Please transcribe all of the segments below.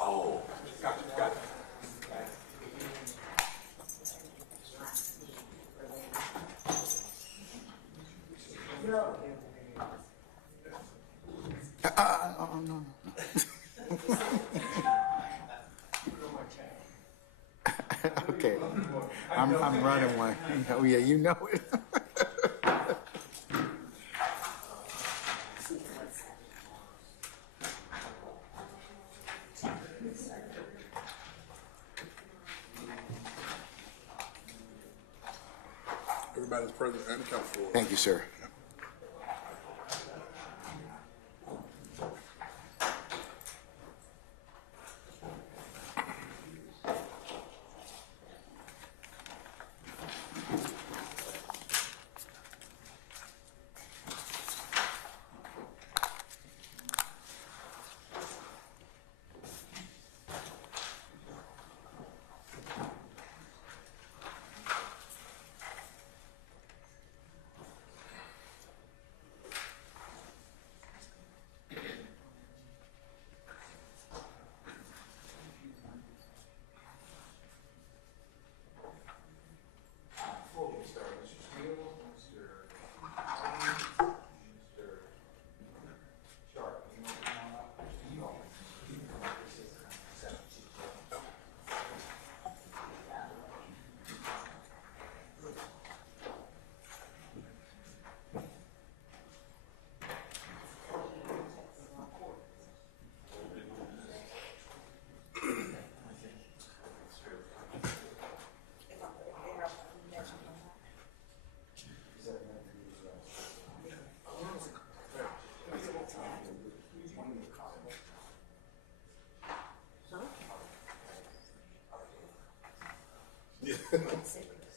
Oh, got you, got you. Oh, no. Okay, I'm running one. Oh, yeah, you know it. Everybody's present and account for. Thank you, sir.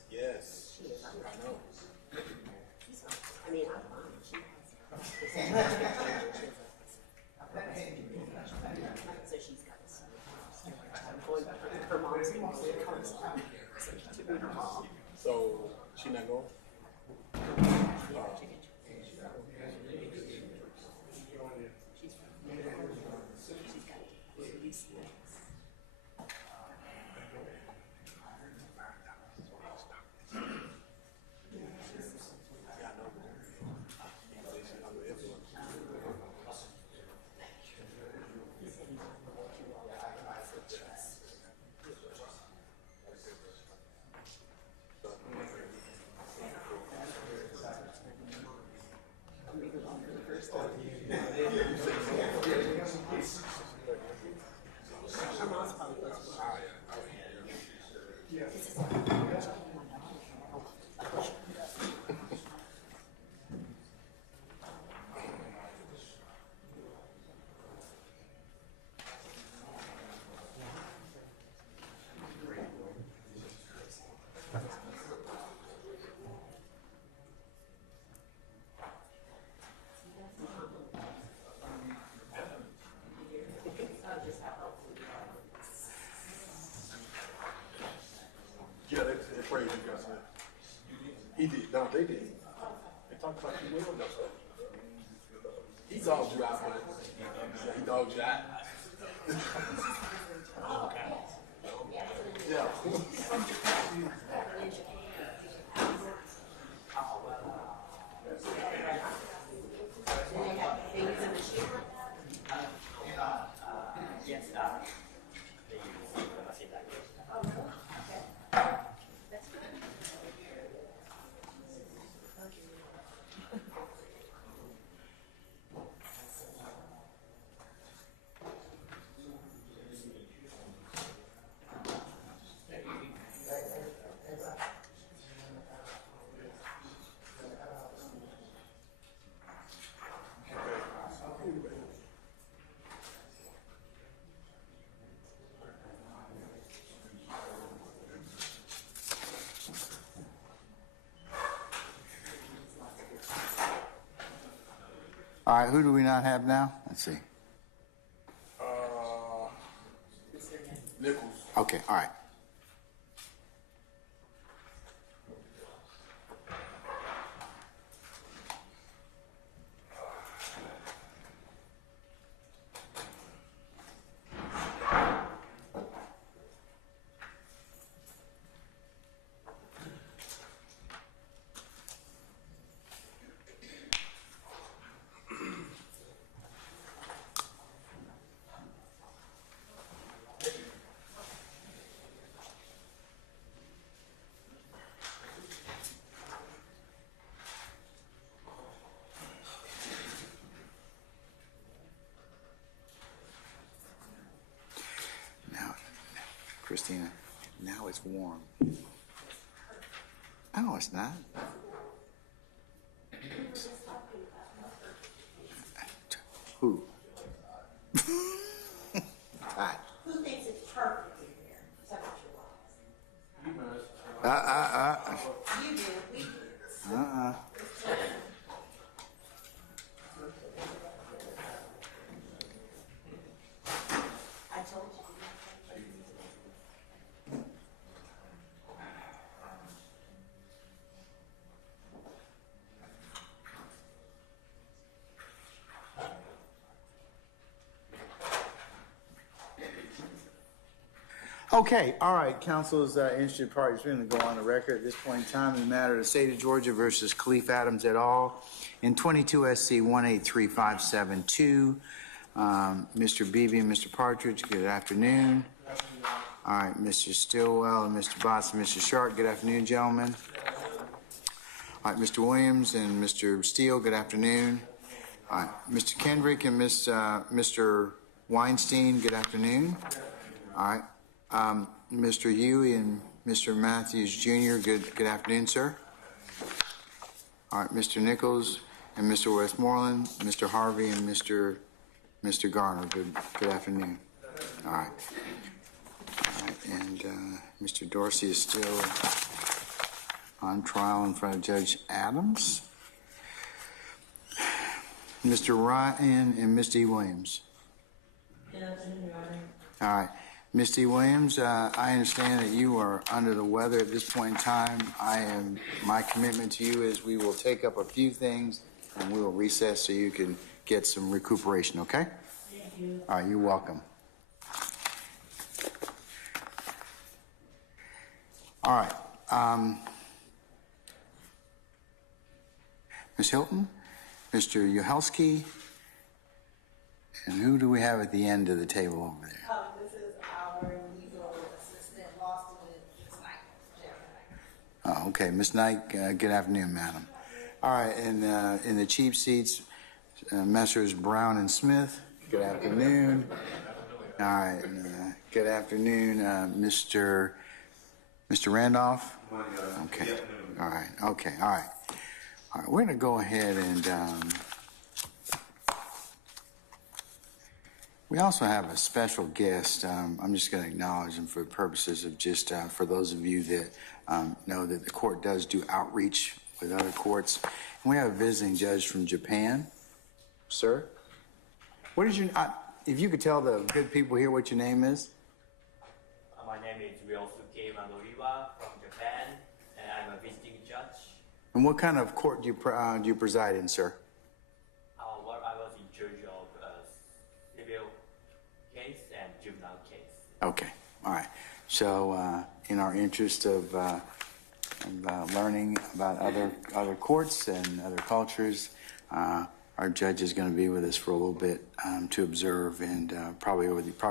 Yes. I know. I mean, I'm fine. So she's got this. I'm going back to her mom's house. So she took me to her mom. So she not going? She's got these things. Her mom's probably close to her. Yeah, they praised you guys. He did. No, they did. They talked about you will. He dogged you out, but yeah, he dogged you out. Yeah. Yes, they use I see that. All right, who do we not have now? Let's see. Nichols. Okay, all right. Christina. Now it's warm. Oh, it's not. Who? Hot. Who thinks it's perfect in here? Temperature-wise? You do, we do. I told you. Okay, all right, council's interested parties, we're going to go on the record at this point in time in the matter of the state of Georgia versus Khalif Adams et al. In 22 SC 1835572. Mr. Beebe and Mr. Partridge, good afternoon. All right, Mr. Stillwell and Mr. Botts and Mr. Sharp, good afternoon, gentlemen. All right, Mr. Williams and Mr. Steele, good afternoon. All right, Mr. Kendrick and Mr. Weinstein, good afternoon. All right. Mr. Huey and Mr. Matthews Jr., good afternoon, sir. All right, Mr. Nichols and Mr. Westmoreland, Mr. Harvey and Mr. Garner, good afternoon. All right. All right, and Mr. Dorsey is still on trial in front of Judge Adams. Mr. Ryan and Ms. D. Williams. Good afternoon, Your Honor. All right. Ms. D. Williams, I understand that you are under the weather at this point in time. My commitment to you is we will take up a few things and we will recess so you can get some recuperation, okay? Thank you. All right, you're welcome. All right. Ms. Hilton, Mr. Uhelski, and who do we have at the end of the table over there? This is our legal assistant, law student, Ms. Knight, Jeffery. Oh, okay, Ms. Knight, good afternoon, madam. All right, and in the cheap seats, Messrs. Brown and Smith, good afternoon. All right, good afternoon, Mr. Randolph. Okay, all right, okay, all right. All right, we're going to go ahead and we also have a special guest. I'm just going to acknowledge him for the purposes of just for those of you that know that the court does do outreach with other courts. And we have a visiting judge from Japan. Sir, what is your, if you could tell the good people here what your name is? My name is Ryosuke Manoriwa from Japan, and I'm a visiting judge. And what kind of court do you preside in, sir? Well, I was in charge of civil case and juvenile case. Okay, all right. So, in our interest of learning about other courts and other cultures, our judge is going to be with us for a little bit to observe and probably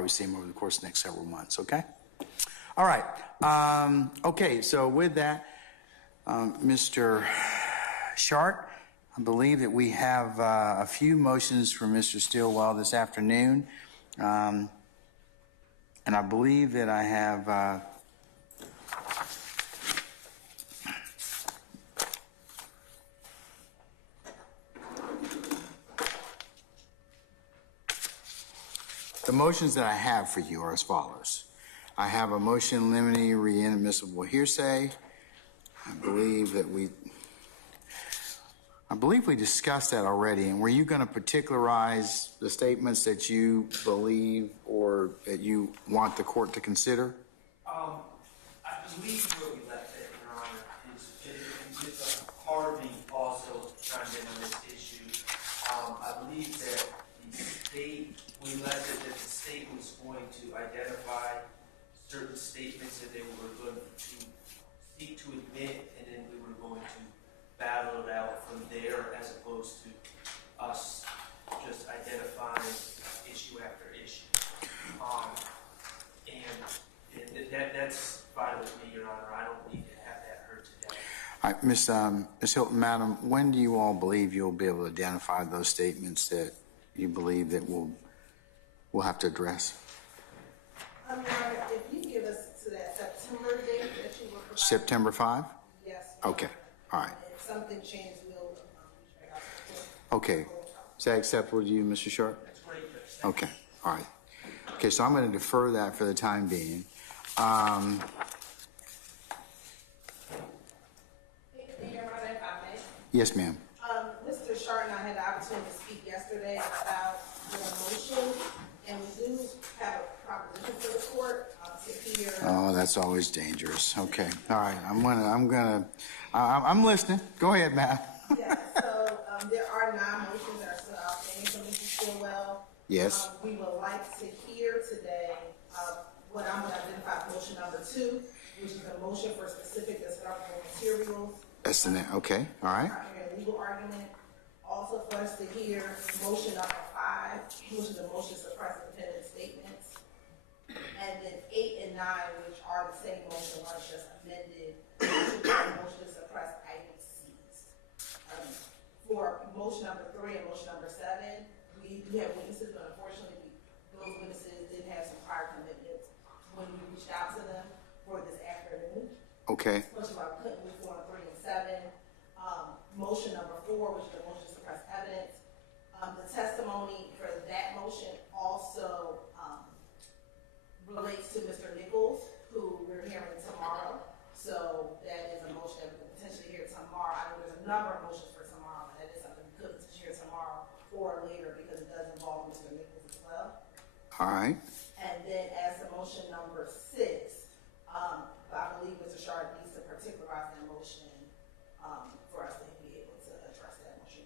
see him over the course of the next several months. Okay. All right. Okay. So with that, Mr. Sharp, I believe that we have a few motions for Mr. Stillwell this afternoon. And I believe that I have the motions that I have for you are as follows. I have a motion limiting re-inadmissible hearsay. I believe we discussed that already. And were you going to particularize the statements that you believe or that you want the court to consider? I believe where we left it, Your Honor, is with Harvey also chimed in on this issue. I believe that the state, we left it that the state was going to identify certain statements that they were going to seek to admit, and then we were going to battle it out from there as opposed to us just identifying issue after issue. And that's fine with me, Your Honor. I don't need to have that heard today. All right, Ms. Hilton, madam, when do you all believe you'll be able to identify those statements that you believe that we'll have to address? Your Honor, if you give us September 5? Yes. Okay, all right. If something changes, we'll, reach back out to the court. Okay. Is that acceptable to you, Mr. Sharp? That's great, Judge. Okay, all right. Okay, so I'm going to defer that for the time being. Your Honor, if I may. Yes, ma'am. Mr. Sharp and I had the opportunity to speak yesterday about your motion, and we do have a proposition for the court to hear. Oh, that's always dangerous. Okay, all right. I'm listening. Go ahead, Matt. Yeah, so there are 9 motions that are still outstanding from Mr. Stillwell. Yes. We would like to hear today what I'm going to identify as motion number 2, which is a motion for specific discoverable materials. That's the name. Okay, all right. A legal argument. Also for us to hear motion number 5, which is a motion to suppress independent statements. And then 8 and 9, which are the same motion, one just amended, motion to suppress items seized. For motion number 3 and motion number 7, we do have witnesses, but unfortunately, those witnesses did have some prior commitments when we reached out to them for this afternoon. Okay, Which is why we couldn't move forward 3 and 7. Motion number 4, which is the motion to suppress evidence. The testimony for that motion also relates to Mr. Nichols, who we're hearing tomorrow. So that is a motion that we could potentially hear tomorrow. I know there's a number of motions for tomorrow, but that is something we could potentially hear tomorrow or later because it does involve Mr. Nichols as well. all right. And then as to motion number 6, I believe Mr. Sharp needs to particularize that motion for us to be able to address that motion.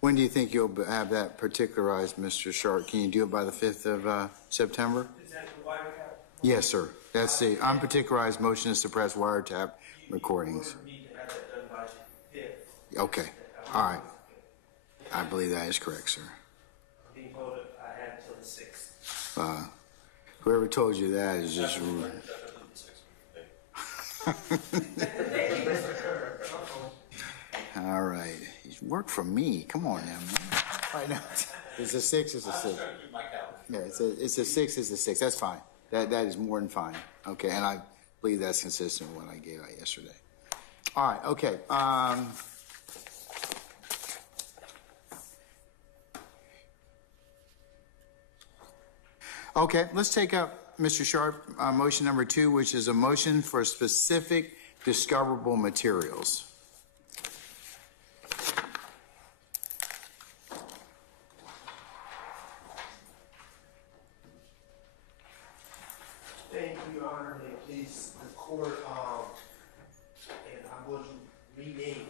When do you think you'll have that particularized, Mr. Sharp? Can you do it by the 5th of September? Is that the wiretap? Yes, sir. That's the unparticularized motion to suppress wiretap recordings. You need to have that done by the 5th. Okay, all right. I believe that is correct, sir. Being told I had until the 6th. Whoever told you that is just rude. All right. Work for me. Come on now, man. All right, now. It's a 6, it's a 6. Yeah, it's a 6, it's a 6. That's fine. That is more than fine. Okay, and I believe that's consistent with what I gave out yesterday. All right, okay. Okay, let's take up Mr. Sharp, motion number 2, which is a motion for specific discoverable materials. Thank you, Your Honor. May it please the court, and I'm going to rename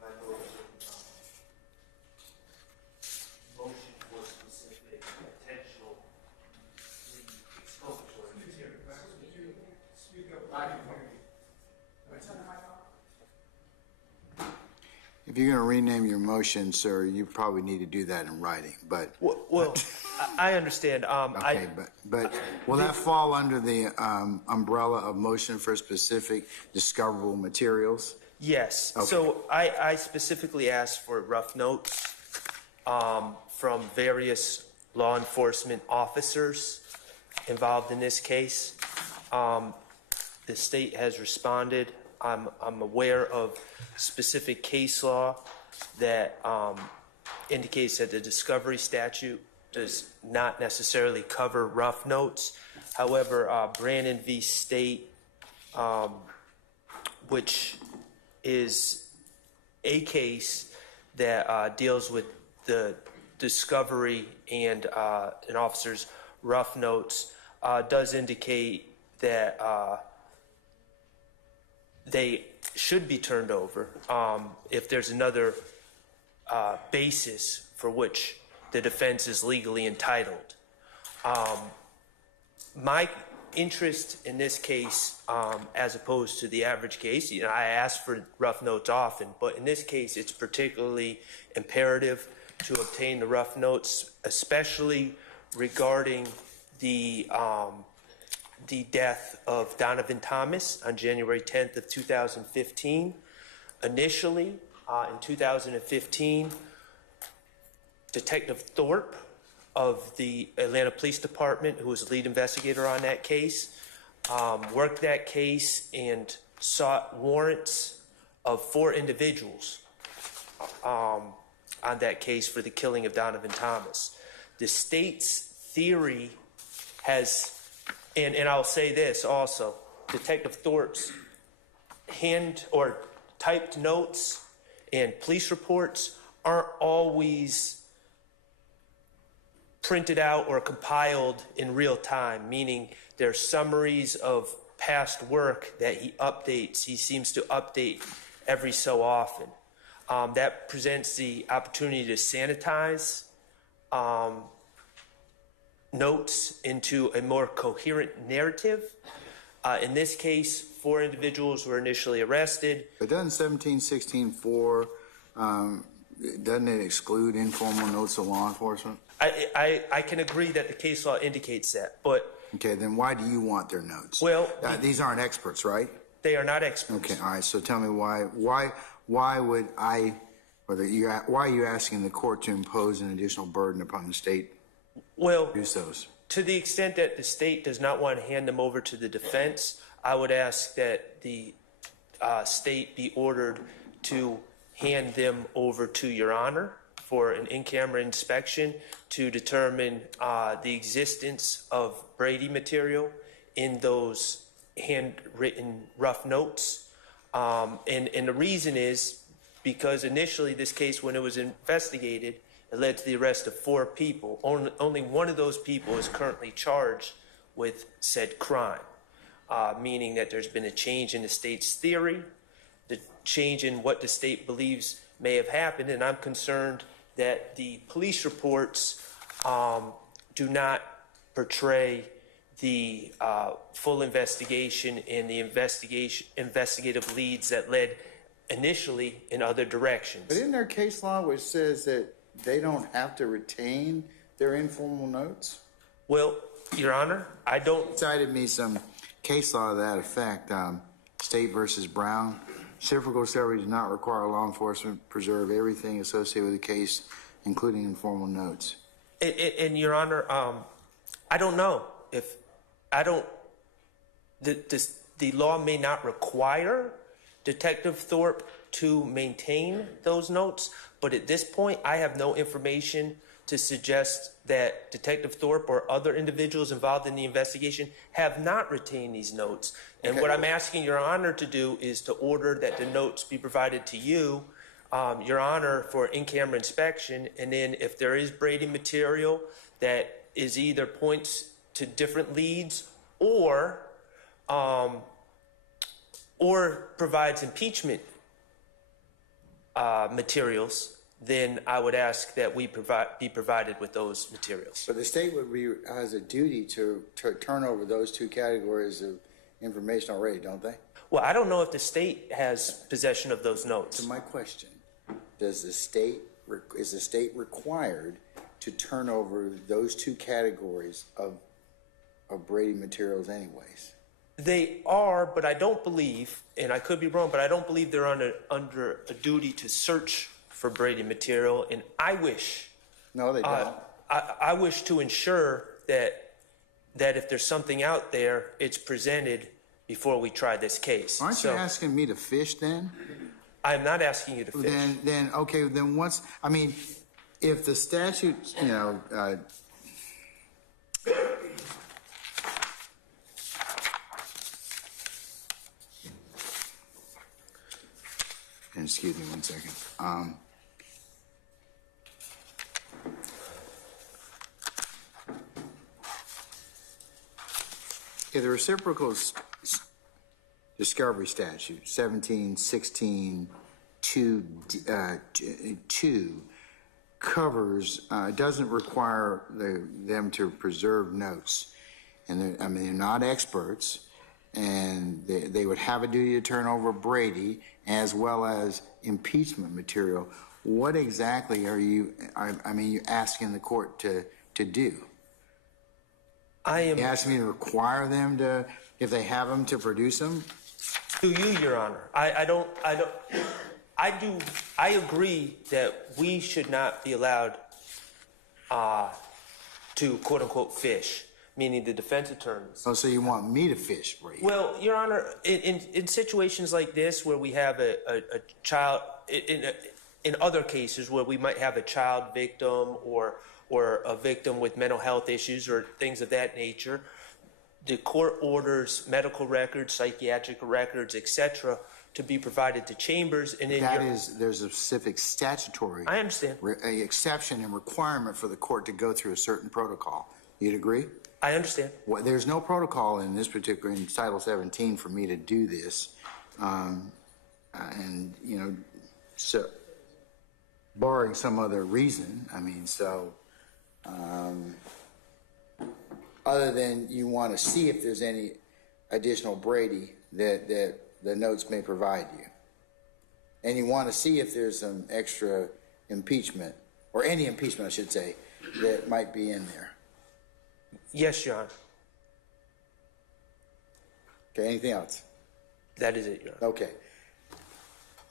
my motion for specific potential exculpatory materials. If you're going to rename your motion, sir, you probably need to do that in writing, but... Well, I understand. Okay, but will that fall under the umbrella of motion for specific discoverable materials? Yes. Okay. So I specifically asked for rough notes from various law enforcement officers involved in this case. The state has responded. I'm aware of specific case law that indicates that the discovery statute does not necessarily cover rough notes. However, Brandon v. State, which is a case that deals with the discovery and an officer's rough notes, does indicate that they should be turned over if there's another basis for which the defense is legally entitled. My interest in this case, as opposed to the average case, I ask for rough notes often, but in this case, it's particularly imperative to obtain the rough notes, especially regarding the death of Donovan Thomas on January 10th of 2015. Initially, in 2015, Detective Thorpe of the Atlanta Police Department, who was the lead investigator on that case, worked that case and sought warrants of 4 individuals on that case for the killing of Donovan Thomas. The state's theory has, and I'll say this also, Detective Thorpe's hand or typed notes and police reports aren't always printed out or compiled in real time, meaning they're summaries of past work that he updates. He seems to update every so often. That presents the opportunity to sanitize notes into a more coherent narrative. In this case, 4 individuals were initially arrested. But doesn't 1716-4, doesn't it exclude informal notes of law enforcement? I can agree that the case law indicates that, but... Okay, then why do you want their notes? Well... these aren't experts, right? They are not experts. Okay, all right, so tell me why would I, why are you asking the court to impose an additional burden upon the state? Well, to use those? To the extent that the state does not want to hand them over to the defense, I would ask that the state be ordered to hand them over to Your Honor for an in-camera inspection to determine the existence of Brady material in those handwritten rough notes. And the reason is because initially this case, when it was investigated, it led to the arrest of 4 people. Only one of those people is currently charged with said crime, meaning that there's been a change in the state's theory, the change in what the state believes may have happened, and I'm concerned that the police reports do not portray the full investigation and the investigative leads that led initially in other directions. But isn't there case law which says that they don't have to retain their informal notes? Well, Your Honor, I don't... You cited me some case law to that effect, State versus Brown. Reciprocal discovery does not require law enforcement preserve everything associated with the case, including informal notes. And Your Honor, I don't know if the law may not require Detective Thorpe to maintain those notes, but at this point, I have no information to suggest that Detective Thorpe or other individuals involved in the investigation have not retained these notes. And what I'm asking Your Honor to do is to order that the notes be provided to you, Your Honor, for in-camera inspection, and then if there is Brady material that is either points to different leads or provides impeachment materials, then I would ask that we be provided with those materials. But the state has a duty to turn over those 2 categories of information already, don't they? Well, I don't know if the state has possession of those notes. So my question, is the state required to turn over those 2 categories of Brady materials anyways? They are, but I don't believe, and I could be wrong, but I don't believe they're under a duty to search for Brady material, and I wish... No, they don't. I wish to ensure that if there's something out there, it's presented before we try this case. Aren't you asking me to fish then? I'm not asking you to fish. Then once, I mean, if the statute, and excuse me 1 second. If the reciprocal discovery statute 1716(2) covers, doesn't require them to preserve notes, and they're not experts, and they would have a duty to turn over Brady as well as impeachment material. What exactly are you asking the court to do? You asking me to require them to, if they have them, to produce them? To you, Your Honor. I agree that we should not be allowed to quote unquote fish, meaning the defense attorneys. Oh, so you want me to fish for you? Well, Your Honor, in situations like this where we have a child, in other cases where we might have a child victim or a victim with mental health issues or things of that nature, the court orders medical records, psychiatric records, etc., to be provided to chambers. And There's a specific statutory I understand. Exception and requirement for the court to go through a certain protocol. You'd agree? I understand. Well, there's no protocol in this particular, in Title 17 for me to do this. And, you know, so, barring some other reason, I mean, so, other than you want to see if there's any additional Brady that the notes may provide you. And you want to see if there's some extra impeachment, or any impeachment, I should say, that might be in there. Yes, Your Honor. Okay, anything else? That is it, Your Honor. Okay.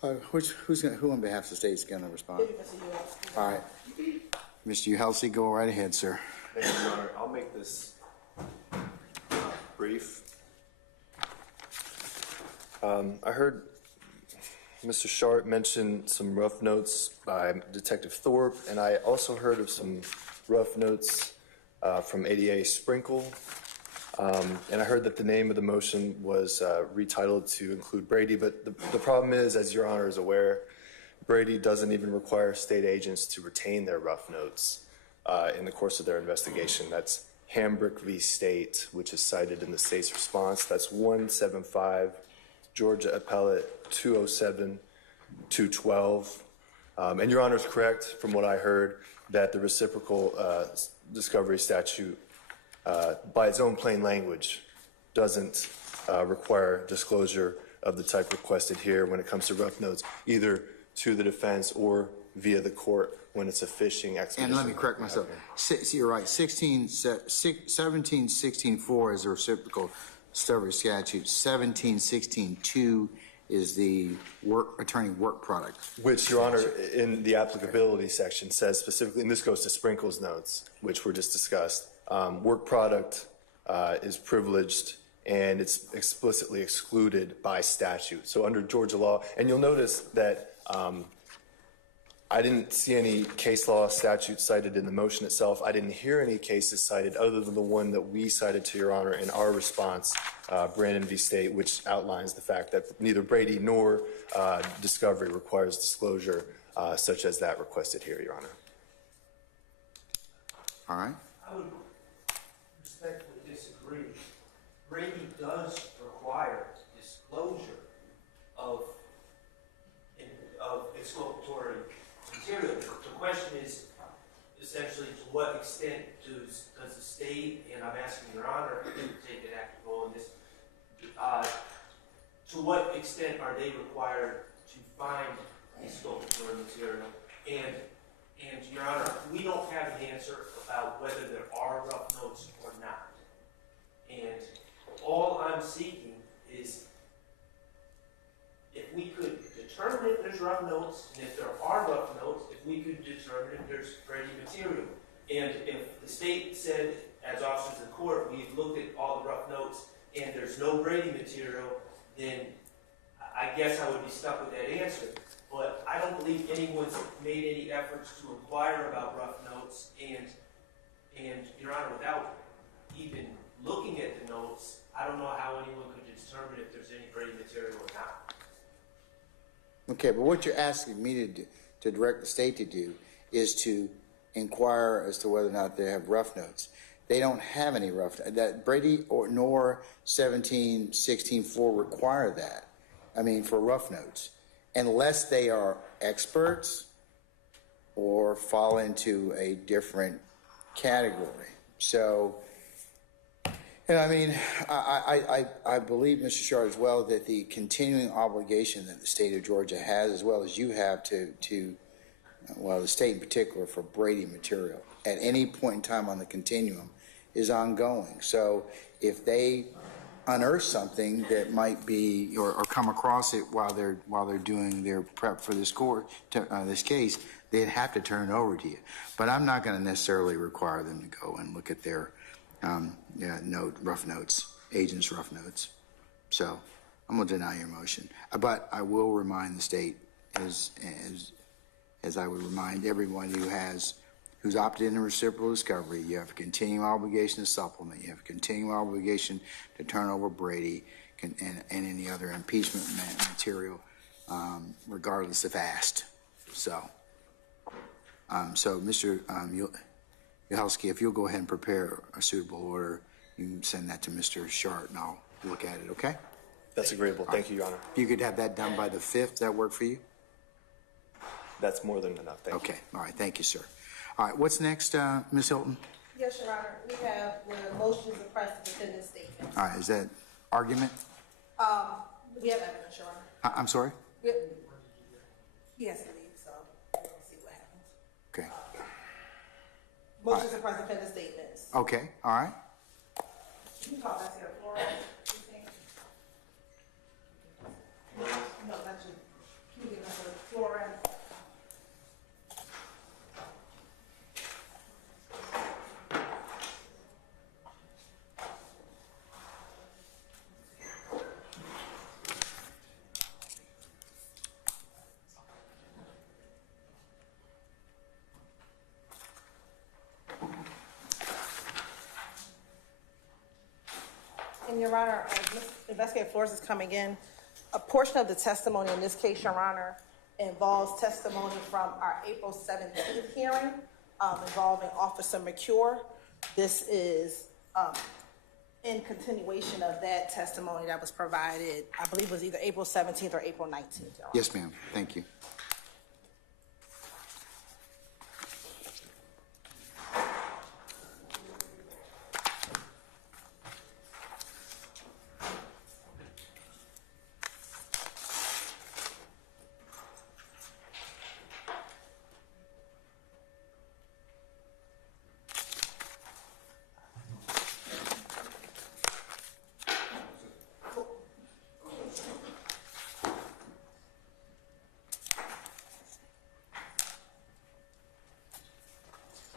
Who on behalf of the state is going to respond? All right. Mr. Uhelsey, go right ahead, sir. Thank you, Your Honor. I'll make this brief. I heard Mr. Sharp mention some rough notes by Detective Thorpe, and I also heard of some rough notes from ADA Sprinkle. And I heard that the name of the motion was retitled to include Brady, but the problem is, as Your Honor is aware, Brady doesn't even require state agents to retain their rough notes in the course of their investigation. That's Hambrick v. State, which is cited in the state's response. That's 175 Georgia Appellate 207-212. And Your Honor is correct, from what I heard, that the reciprocal discovery statute, by its own plain language, doesn't require disclosure of the type requested here when it comes to rough notes, either to the defense or via the court when it's a fishing expedition. And let me correct myself. You're right. 1716.4 is the reciprocal discovery statute. 1716.2 is the attorney work product. Which, Your Honor, in the applicability section says specifically, and this goes to Sprinkle's notes, which were just discussed, work product is privileged and it's explicitly excluded by statute. So under Georgia law, and you'll notice that I didn't see any case law statute cited in the motion itself. I didn't hear any cases cited other than the one that we cited to Your Honor in our response, Brandon v. State, which outlines the fact that neither Brady nor discovery requires disclosure such as that requested here, Your Honor. All right. I would respectfully disagree. Brady does require disclosure of exculpatory material. The question is essentially to what extent does the state, and I'm asking Your Honor to take an active role in this, to what extent are they required to find exculpatory material? And Your Honor, we don't have an answer about whether there are rough notes or not. And all I'm seeking is if we could determine if there's rough notes, and if there are rough notes, if we could determine if there's Brady material. And if the state said, as officers of the court, we've looked at all the rough notes and there's no Brady material, then I guess I would be stuck with that answer. But I don't believe anyone's made any efforts to inquire about rough notes, and Your Honor, without even looking at the notes, I don't know how anyone could determine if there's any Brady material or not. Okay, but what you're asking me to do, to direct the state to do, is to inquire as to whether or not they have rough notes. They don't have any rough notes. That Brady nor 1716.4 require that. I mean, for rough notes, unless they are experts or fall into a different category. So, and I mean, I believe, Mr. Shard, as well, that the continuing obligation that the state of Georgia has, as well as you have to well, the state in particular, for Brady material at any point in time on the continuum is ongoing. So if they unearth something that might be, or come across it while they're doing their prep for this court, this case, they'd have to turn it over to you. But I'm not going to necessarily require them to go and look at their rough notes, agents' rough notes. So I'm going to deny your motion. But I will remind the state, as I would remind everyone who's opted in a reciprocal discovery, you have a continuing obligation to supplement, you have a continuing obligation to turn over Brady and any other impeachment material, regardless if asked. So, Mr. Yahelski, if you'll go ahead and prepare a suitable order, you can send that to Mr. Shart and I'll look at it, okay? That's agreeable. Thank you, Your Honor. If you could have that done by the 5th, that work for you? That's more than enough. Thank you. Okay, all right, thank you, sir. All right, what's next, Ms. Hilton? Yes, Your Honor, we have the motion to suppress the defendant's statement. All right, is that argument? We have evidence, Your Honor. I'm sorry? He has to leave, so we'll see what happens. Okay, Motion to suppress the defendant's statements. okay, all right. Can you call that here, Flores? No, that's you. Can you give us a Flores? And Your Honor, as Investigator Flores is coming in, a portion of the testimony in this case, Your Honor, involves testimony from our April 17th hearing involving Officer McCure. This is in continuation of that testimony that was provided, I believe it was either April 17th or April 19th, Your Honor. Yes, ma'am, thank you.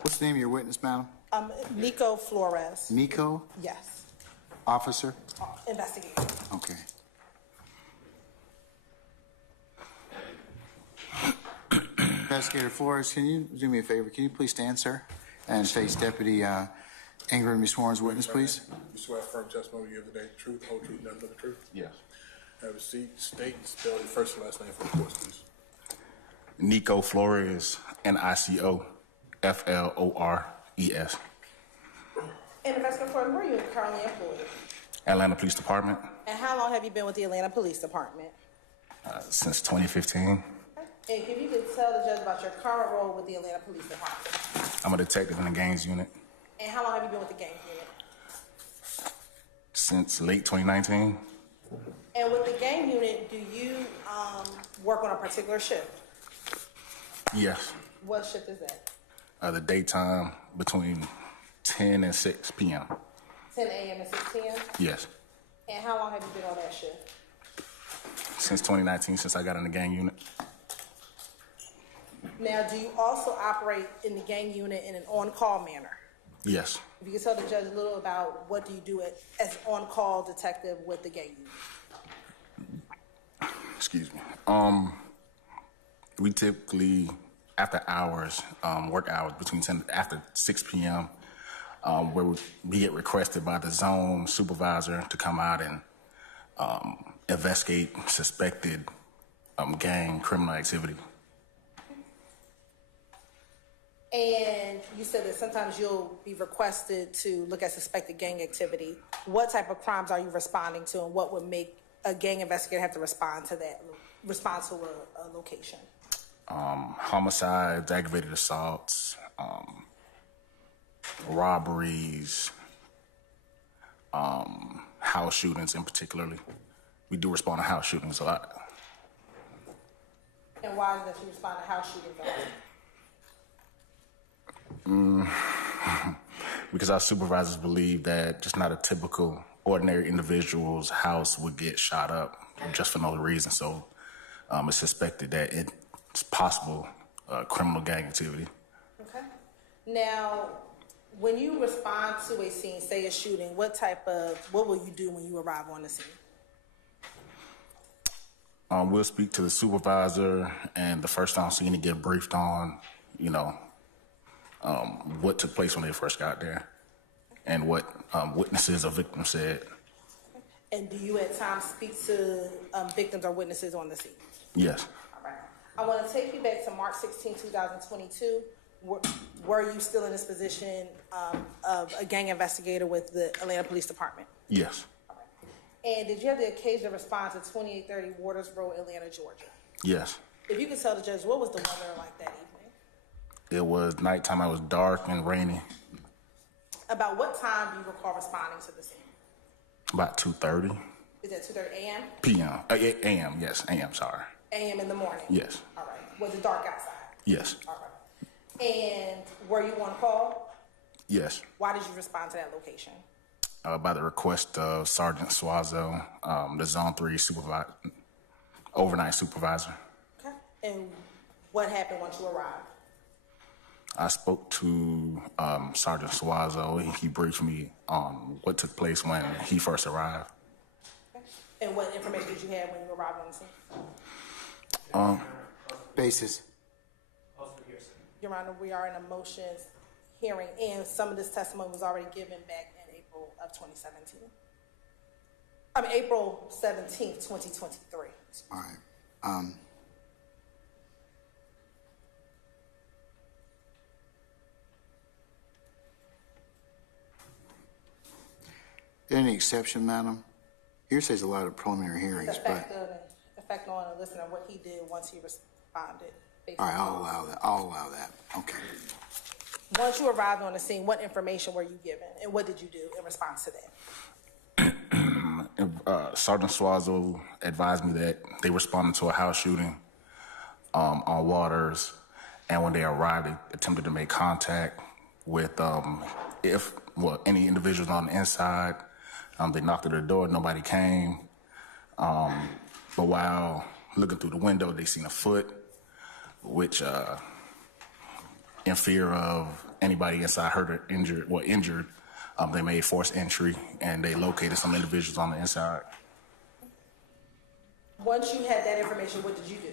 What's the name of your witness, madam? Nico Flores. Nico, Yes. officer? Investigator. Okay. Investigator Flores, can you do me a favor? Can you please stand, sir? And face Deputy Ingram, be sworn as witness, please. You swear firm testimony you give the day, the truth, the whole truth, nothing but the truth? Yes. Have a seat, state, and spell your first and last name for the court, please. Nico Flores, Nico Flores. And Investigator Flores, where are you currently employed? Atlanta Police Department, And how long have you been with the Atlanta Police Department? since 2015. And if you could tell the judge about your current role with the Atlanta Police Department. I'm a detective in the gangs unit And how long have you been with the gang unit? since late 2019. And with the gang unit, do you work on a particular shift? Yes. What shift is that? The daytime between 10 and 6 p.m. 10 a.m. and 6 p.m.? Yes. And how long have you been on that shift? Since 2019, since I got in the gang unit. Now, do you also operate in the gang unit in an on-call manner? Yes. If you could tell the judge a little about what do you do as an on-call detective with the gang unit? Excuse me. We typically, after hours, work hours between 10 after 6 p.m., where we get requested by the zone supervisor to come out and investigate suspected gang criminal activity. And you said that sometimes you'll be requested to look at suspected gang activity. What type of crimes are you responding to, and what would make a gang investigator have to respond to a location? Homicides, aggravated assaults, robberies, house shootings in particularly. We do respond to house shootings a lot. And why is it that you respond to house shootings a lot? Because our supervisors believe that just not a typical ordinary individual's house would get shot up just for no reason. So it's suspected that it's possible criminal gang activity. Okay. Now, When you respond to a scene, say a shooting, what will you do when you arrive on the scene? We'll speak to the supervisor and the first on scene to get briefed on, what took place when they first got there and what witnesses or victims said. And do you at times speak to victims or witnesses on the scene? Yes. All right. I want to take you back to March 16, 2022. Were you still in this position of a gang investigator with the Atlanta Police Department? Yes. All right. And did you have the occasion to respond to 2830 Waters Road, Atlanta, Georgia? Yes. If you could tell the judge, what was the weather like that evening? It was nighttime. It was dark and rainy. About what time do you recall responding to the scene? About 2:30. Is that 2:30 a.m.? p.m. A.m. Yes, a.m. Sorry. A.m. in the morning? Yes. All right. Was it dark outside? Yes. All right. And were you on call? Yes. Why did you respond to that location? By the request of Sergeant Suazo, the Zone 3 overnight supervisor. Okay. And what happened once you arrived? I spoke to Sergeant Suazo. He briefed me on what took place when he first arrived. Okay. And what information did you have when you arrived on the scene? Basis. Your Honor, we are in a motions hearing, and some of this testimony was already given back in April of 2017. April 17th, 2023. All right. Any exception, madam? Hearsay's a lot of preliminary hearings, but Effect on a listener, what he did once he responded. all right, I'll allow that. I'll allow that. Okay. Once you arrived on the scene, what information were you given, and what did you do in response to that? Sergeant Suazo advised me that they responded to a house shooting on Waters, and when they arrived, they attempted to make contact with any individuals on the inside. They knocked at their door, nobody came. But while looking through the window, they seen a foot, which, in fear of anybody inside hurt or injured, they made forced entry, and they located some individuals on the inside. Once you had that information, what did you do?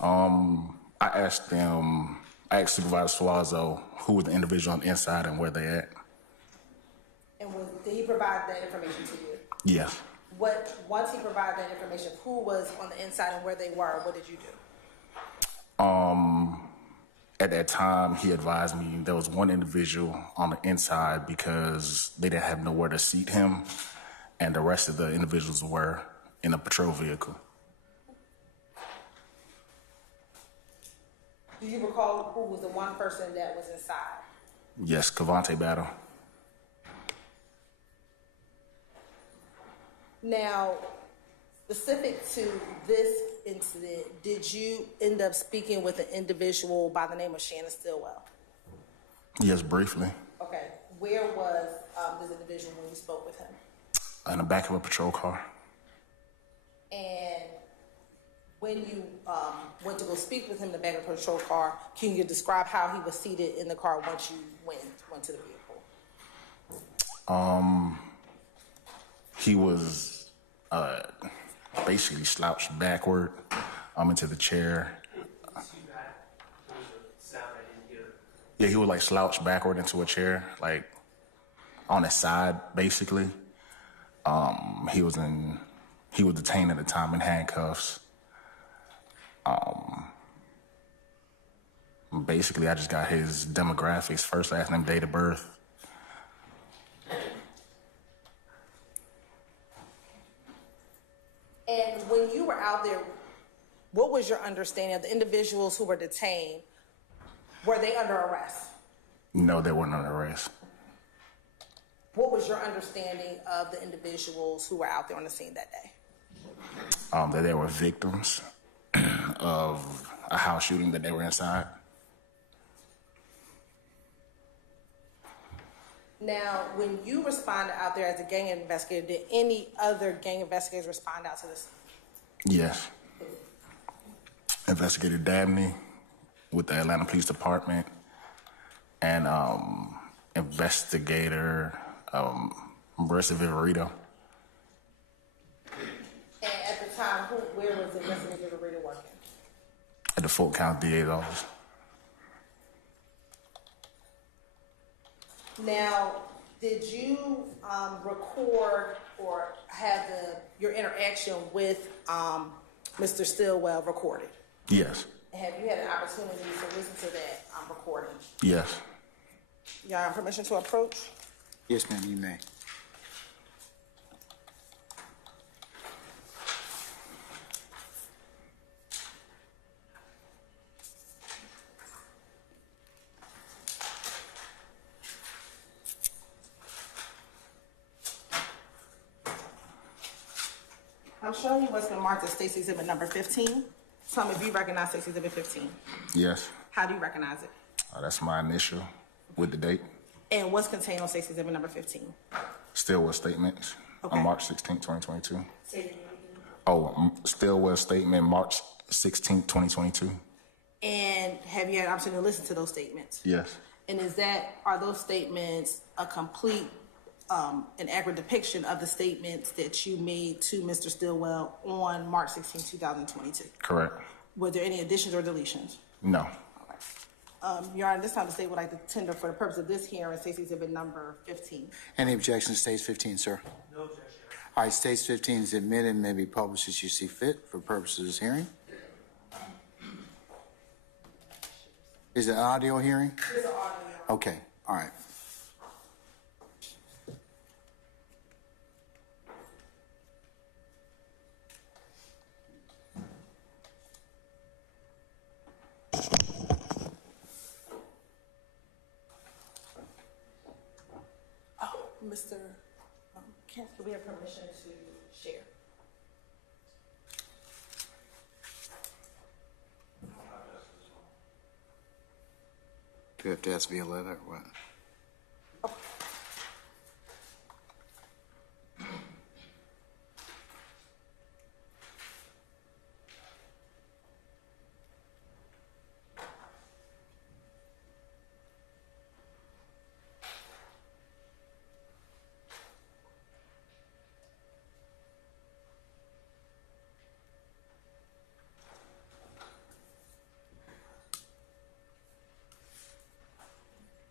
I asked Supervisor Suazo who was the individual on the inside and where they at. And did he provide that information to you? Yes. Once he provided that information, who was on the inside and where they were, what did you do? At that time, he advised me there was one individual on the inside because they didn't have nowhere to seat him, and the rest of the individuals were in a patrol vehicle. Do you recall who was the one person that was inside? Yes, Cavante Battle. Now, specific to this incident, did you end up speaking with an individual by the name of Shannon Stillwell? Yes, briefly. Okay. Where was this individual when you spoke with him? In the back of a patrol car. And when you went to go speak with him in the back of a patrol car, can you describe how he was seated in the car once you went to the vehicle? He was basically slouched backward into the chair. Yeah, he was like slouched backward into a chair, like on his side, basically. He was detained at the time in handcuffs. Basically, I just got his demographics, first, last name, date of birth. And when you were out there, what was your understanding of the individuals who were detained? Were they under arrest? No, they weren't under arrest. What was your understanding of the individuals who were out there on the scene that day? That they were victims of a house shooting that they were inside. Now, when you responded out there as a gang investigator, did any other gang investigators respond out to this? Yes. Investigator Dabney with the Atlanta Police Department, and investigator Marissa Viverito. And at the time, where was investigator Rita working? At the Fulton County DA's office. Now, did you record or have your interaction with Mr. Stillwell recorded? Yes. Have you had an opportunity to listen to that recording? Yes. Y'all have permission to approach? Yes, ma'am, you may. I'm showing you what's been marked as State's Exhibit number 15. Tell me if you recognize State's Exhibit 15. Yes. How do you recognize it? That's my initial with the date. And what's contained on State's Exhibit number 15? Stillwell statements Okay. on March 16, 2022. Say it again. Stillwell statement March 16, 2022. And have you had an opportunity to listen to those statements? Yes. And are those statements a complete, an accurate depiction of the statements that you made to Mr. Stillwell on March 16, 2022? Correct. Were there any additions or deletions? No. Your Honor, this time the state would like to tender for the purpose of this hearing, State's Exhibit number 15. Any objection to State's 15, sir? No objection. All right, State's 15 is admitted and may be published as you see fit for purposes of this hearing. Is it an audio hearing? It's an audio. Okay, all right. Mr. Kent, do we have permission to share? Do we have to ask via letter or what?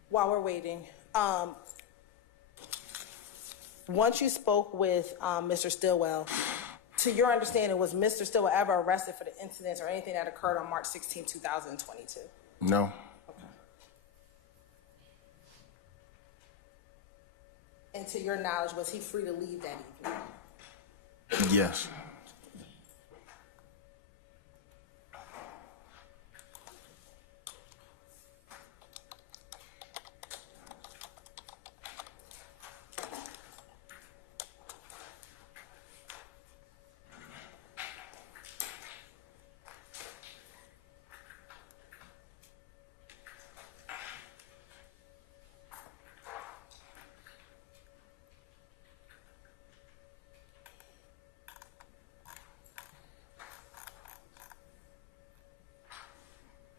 While we're waiting, once you spoke with Mr. Stillwell, to your understanding, was Mr. Stillwell ever arrested for the incidents or anything that occurred on March 16, 2022? No. Okay. And to your knowledge, was he free to leave that evening? Yes.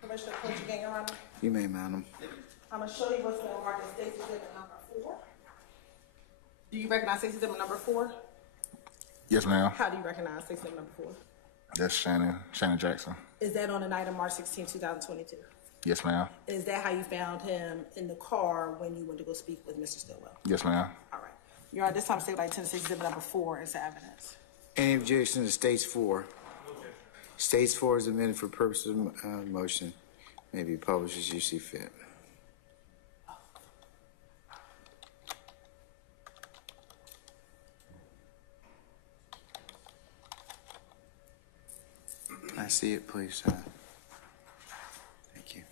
Permission to approach again, Your Honor? You may, madam. I'm going to show you what's been marked as State's Exhibit number 4. Do you recognize State's Exhibit number 4? Yes, ma'am. How do you recognize State's Exhibit number 4? That's Shannon Jackson. Is that on the night of March 16, 2022? Yes, ma'am. Is that how you found him in the car when you went to go speak with Mr. Stillwell? Yes, ma'am. All right. Your Honor, this time State would like to Tennessee Exhibit number 4 as evidence. Any objection to State's 4? State's 4 is admitted for purposes of motion. May be published as you see fit. I see it, please. Thank you.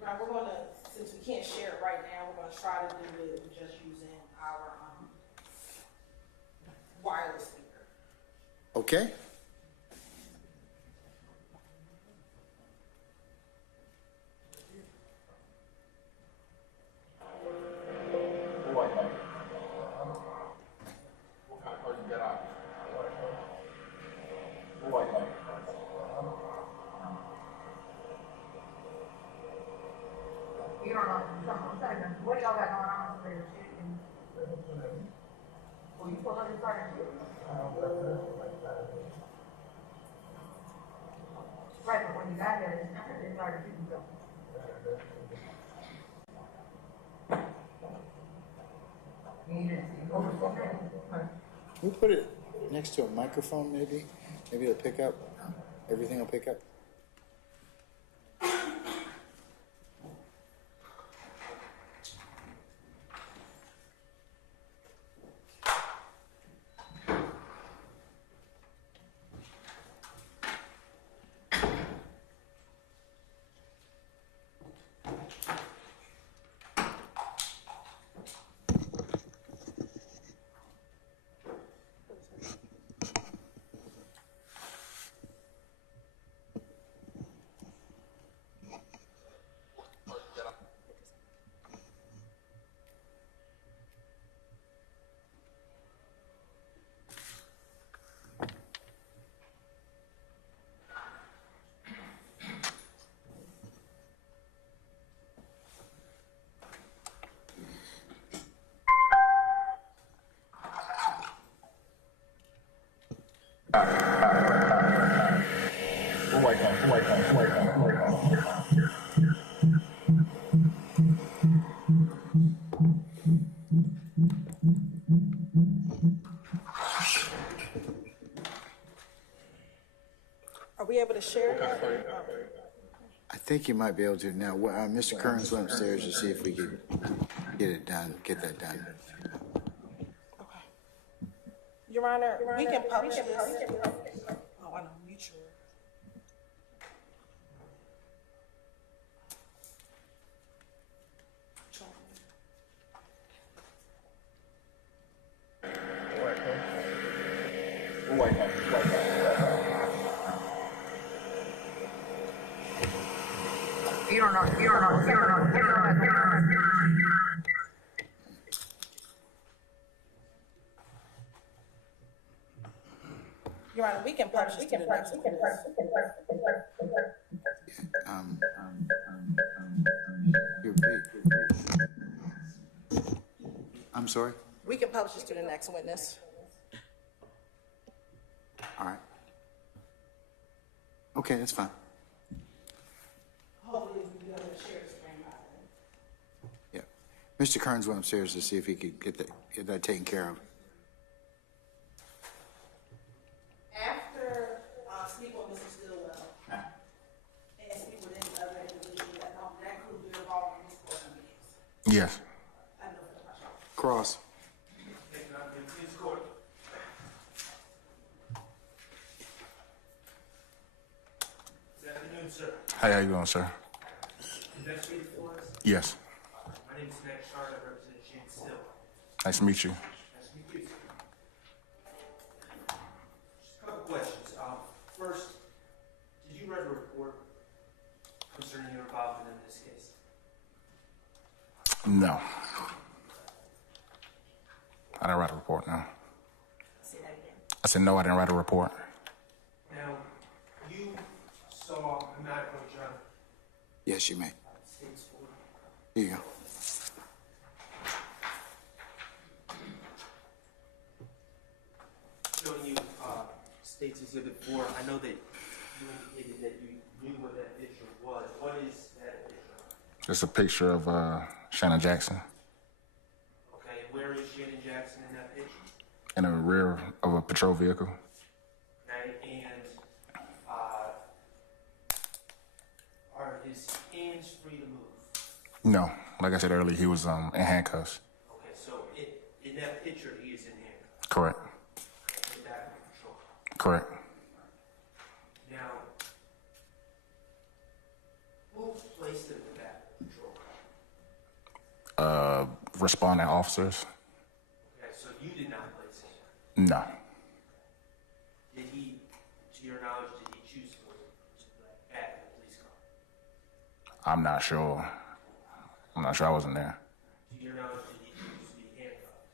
Your Honor, we're going to, since we can't share it right now, we're going to try to do it with just using our wireless speaker. Okay. What y'all got going on over there? Well, you pull up and start a shooting. Right, but when you got there, they started shooting something. You didn't see it. We put it next to a microphone, maybe? Maybe it'll pick up. Everything will pick up. Are we able to share that? I think you might be able to now. Mr. Kearns went upstairs to see if we could get it done, get that done. Okay. Your Honor, we can publish this. Oh, I know, mutual. You don't know. Your Honor, we can publish this to the next one. I'm sorry? We can publish this to the next witness. All right. Okay, that's fine. Hopefully, we'll be able to share the screen by then. Yeah. Mr. Kearns went upstairs to see if he could get that taken care of. After, speak with Mr. Stillwell, and speak with any other individual that could be involved in these court meetings. Yes. I know for the question. Cross. Good afternoon, sir. How you doing, sir? Investigator for us? Yes. My name is Matt Shard. I represent Shane Still. Nice to meet you. Nice to meet you, sir. Just a couple questions. First, did you write a report concerning your involvement in this case? No. I didn't write a report, no. Say that again. I said, no, I didn't write a report. Now, you saw a medical journal. Yes, you may. States for Here you go. showing you States Exhibit 4. I know that you indicated that you knew what that picture was. What is that picture? It's a picture of Shannon Jackson Okay, and where is Shannon Jackson in that picture? in the rear of a patrol vehicle. Okay, and are his hands free to move? No. Like I said earlier, he was in handcuffs. Okay, so in that picture, he is in handcuffs. Correct. In back of patrol. Correct. Now, who placed him in the back of patrol? Responding officers? Okay, so you did not place him. No. Did he, to your knowledge, did he choose to go to the back of the police car? I'm not sure. I wasn't there. To your knowledge, did he choose to be handcuffed?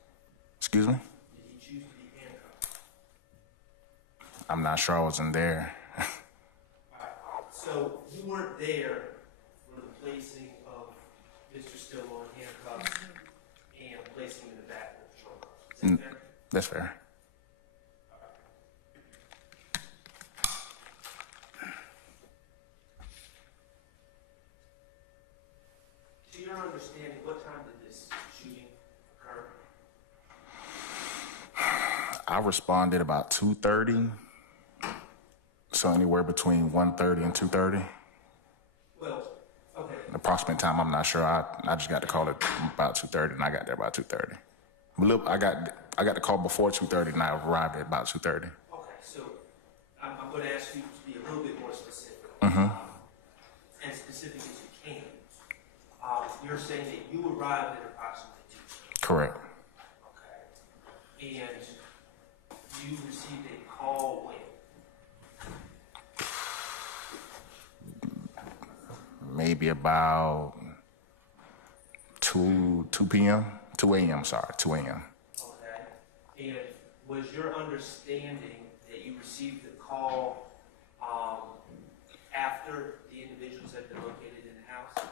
Excuse me? Did he choose to be handcuffed? I'm not sure I wasn't there. Alright, so you weren't there for the placing of Mr. Stillwell in handcuffs and placing him in the back of the patrol car. Is that fair? That's fair. To your understanding, what time did this shooting occur? I responded about 2:30, so anywhere between 1:30 and 2:30. Well, okay. The approximate time, I'm not sure. I just got the call at about 2:30, and I got there about 2:30. I got the call before 2:30, and I arrived at about 2:30. Okay, so I'm going to ask you to be a little bit more specific. As specific as you can. You're saying that you arrived at approximately 2:30. Correct. Okay. And you received a call when? Maybe about 2 p.m. 2 a.m. Sorry, 2 a.m. Okay. And was your understanding that you received the call after the individuals had been located in the house?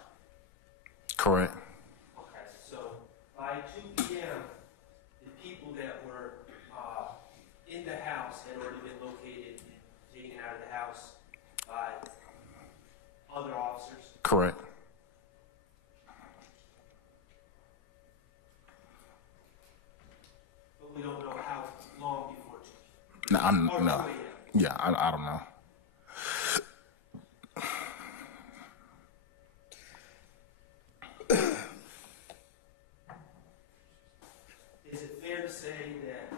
Correct. Okay, so by 2 p.m., the people that were in the house had already been located and taken out of the house by other officers? Correct. But we don't know how long before 2 p.m. No, I'm Or no. 2 a.m. Yeah, I don't know. Is it fair to say that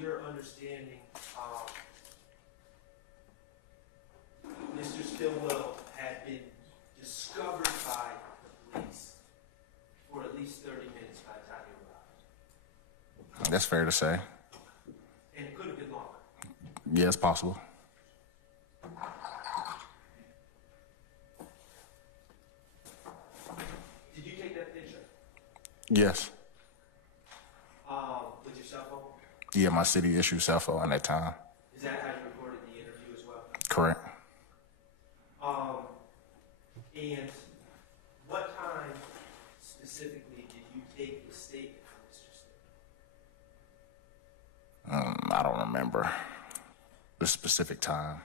your understanding, Mr. Stillwell had been discovered by the police for at least 30 minutes by the time he arrived? That's fair to say. And it could have been longer. Yeah, it's possible. Did you take that picture Yes. with your cell phone? Yeah, my city issued cell phone at that time. Is that how you recorded the interview as well? Correct. And what time specifically did you take the statement from Mr. Stillwell? I don't remember the specific time.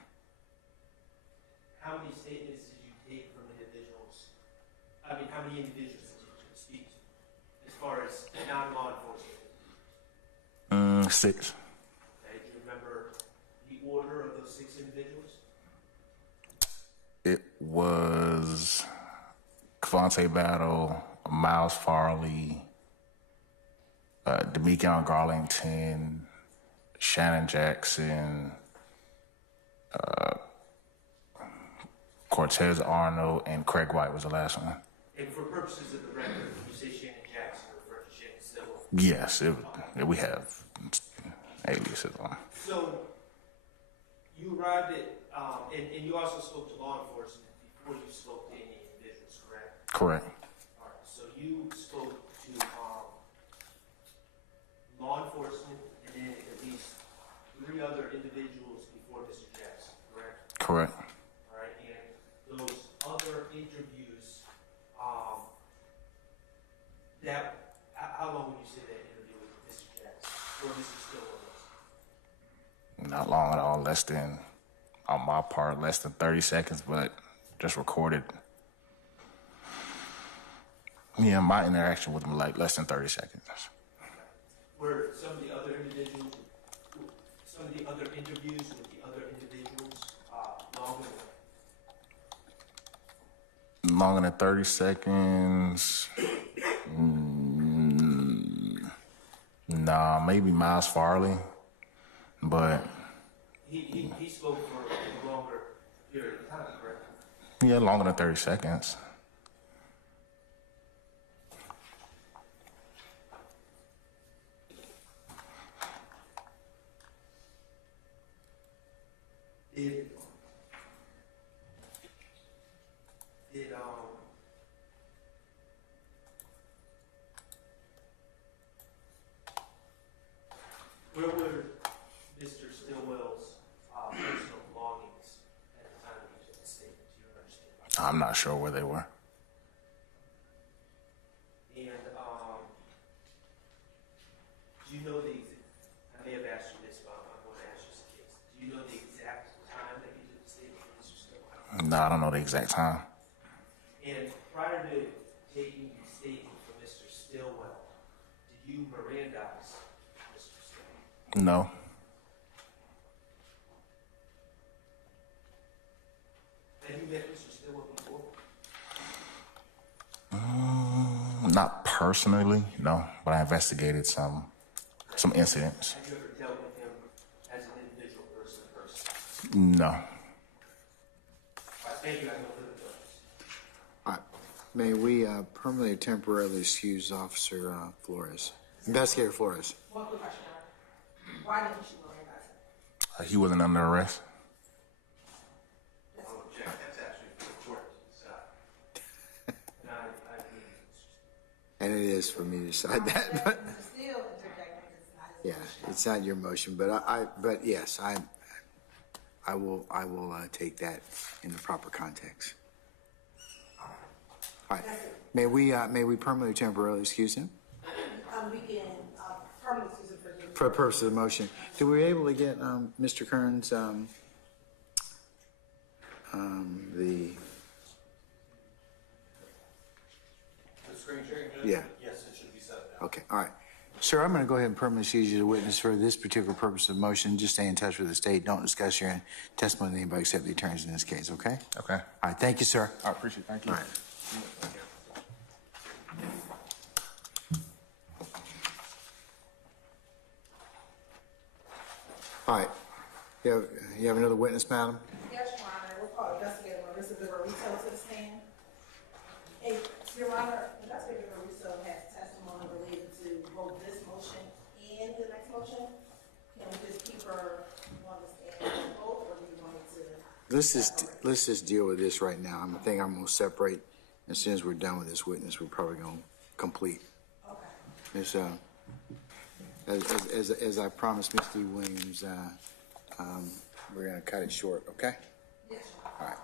How many statements did you take from individuals? I mean, how many individuals did you speak to as far as non-law enforcement? 6. Okay, do you remember the order of those 6 individuals? It was Cavante Battle, Miles Farley, Demekion Garlington, Shannon Jackson, Cortez Arnold, and Craig White was the last one. And for purposes of the record, when you say Shannon Jackson, refer to Shannon Stillwell. Yes, we have aliases on. So you arrived at, and you also spoke to law enforcement before you spoke to any individuals, correct? Correct. All right, so you spoke to law enforcement and then at least 3 other individuals before Mr. Jackson, correct? Correct. All right, and those other interviews, how long would you say that interview with Mr. Jackson or Mr. Stillwell was? Not long at all, less than, on my part, less than 30 seconds, but just recorded. Yeah, my interaction with him like less than 30 seconds. Were some of the other interviews with the other individuals longer than Longer than 30 seconds? Nah, maybe Miles Farley, but he spoke for a longer period of time, correct? yeah, longer than 30 seconds. Where were Mr. Stillwell's personal belongings at the time that he took the statement? Do you understand? I'm not sure where they were. No, I don't know the exact time. And prior to taking the statement from Mr. Stillwell, did you Mirandize Mr. Stillwell? No. Have you met Mr. Stillwell before? Not personally, no, but I investigated some incidents. Have you ever dealt with him as an individual person to person? No. All right, thank you. I have no further questions. All right. May we permanently or temporarily excuse Officer Flores? Investigator Flores. One quick question, Your Honor. Why didn't you Mirandize him? He wasn't under arrest. I'll object. That's actually for the court to decide. And I agree with Mr. And it is for me to decide that, but Mr. Steele interjected, it's not his yeah, motion. it's not your motion, but yes, I will take that in the proper context. All right. May we permanently or temporarily excuse him? We can, permanently excuse him for For the purpose of the motion. Do we able to get, Mr. Kern's, the, The screen sharing, Judge? Yeah. Yes, it should be set now. okay, all right. Sir, I'm going to go ahead and permanently excuse you as a witness for this particular purpose of the motion. Just stay in touch with the state. Don't discuss your testimony with anybody except the attorneys in this case, okay? Okay. All right, thank you, sir. I appreciate it. Thank you. All right. All right. You have another witness, madam? Yes, Your Honor, we'll call Investigator Marissa Viverito to the stand. Hey, Your Honor, Investigator Viverito has testimony related to both this motion and the next motion. Can we just keep her on the stand for both, or do you want me to? Let's just deal with this right now. I think I'm gonna separate. As soon as we're done with this witness, we're probably gonna complete. Okay. It's, as I promised Mr. Williams, we're gonna cut it short, okay? Yes, Your Honor. All right.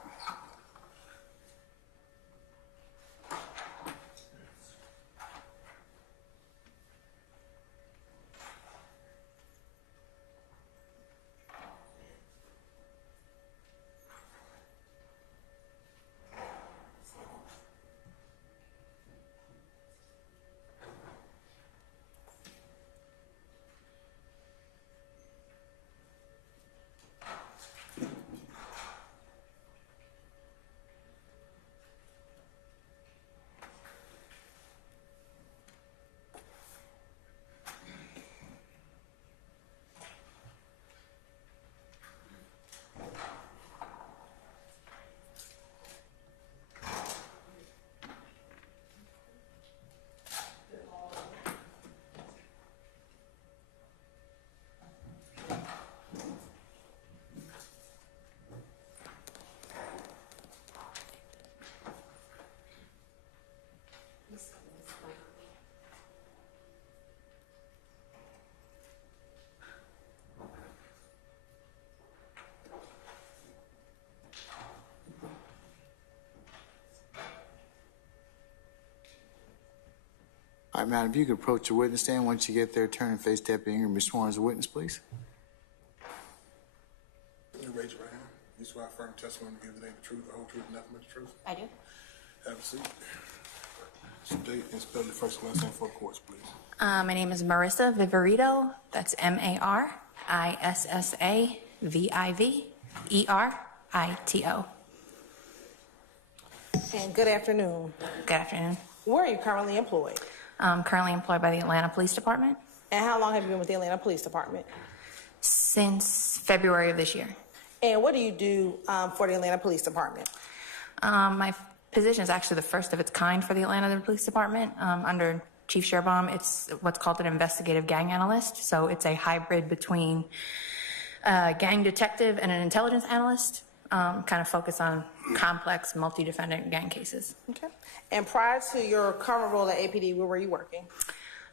All right, madam, if you could approach the witness stand. Once you get there, turn and face Deputy Ingram. Be sworn as a witness, please. You raise your right hand. You swear affirm testimony to give the truth, the whole truth, and nothing but the truth. I do. Have a seat. State and spell your first and last name for the courts, please. My name is Marissa Viverito. That's MARISSAVIVERITO. And good afternoon. Good afternoon. Where are you currently employed? I'm currently employed by the Atlanta Police Department And how long have you been with the Atlanta Police Department? since February of this year. And what do you do for the Atlanta Police Department? My position is actually the first of its kind for the Atlanta Police Department. Under Chief Sherbaum, it's what's called an investigative gang analyst. So it's a hybrid between a gang detective and an intelligence analyst, kind of focus on complex multi-defendant gang cases. Okay. And prior to your current role at APD, where were you working?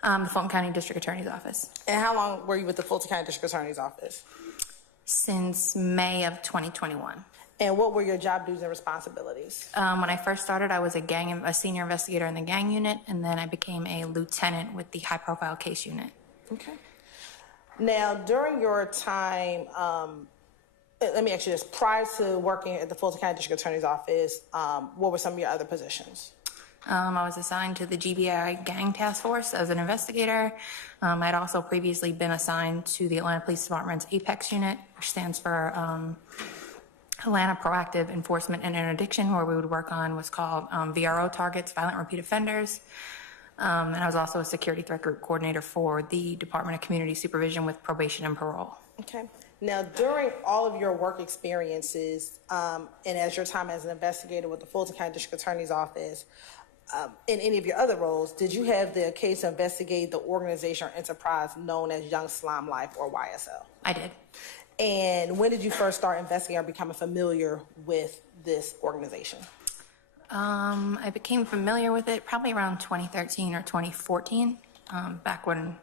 The Fulton County District Attorney's Office. And how long were you with the Fulton County District Attorney's Office? Since May of 2021. And what were your job duties and responsibilities? When I first started, I was a senior investigator in the gang unit, and then I became a lieutenant with the high-profile case unit. Okay. Now, during your time let me ask you this. Prior to working at the Fulton County District Attorney's Office, what were some of your other positions? I was assigned to the GBI Gang Task Force as an investigator. I'd also previously been assigned to the Atlanta Police Department's APEX unit, which stands for Atlanta Proactive Enforcement and Interdiction, where we would work on what's called VRO targets, violent repeat offenders. And I was also a security threat group coordinator for the Department of Community Supervision with probation and parole. Okay. Now, during all of your work experiences, and as your time as an investigator with the Fulton County District Attorney's Office, in any of your other roles, did you have the case to investigate the organization or enterprise known as Young Slime Life or YSL? I did. And when did you first start investigating or becoming familiar with this organization? I became familiar with it probably around 2013 or 2014, back when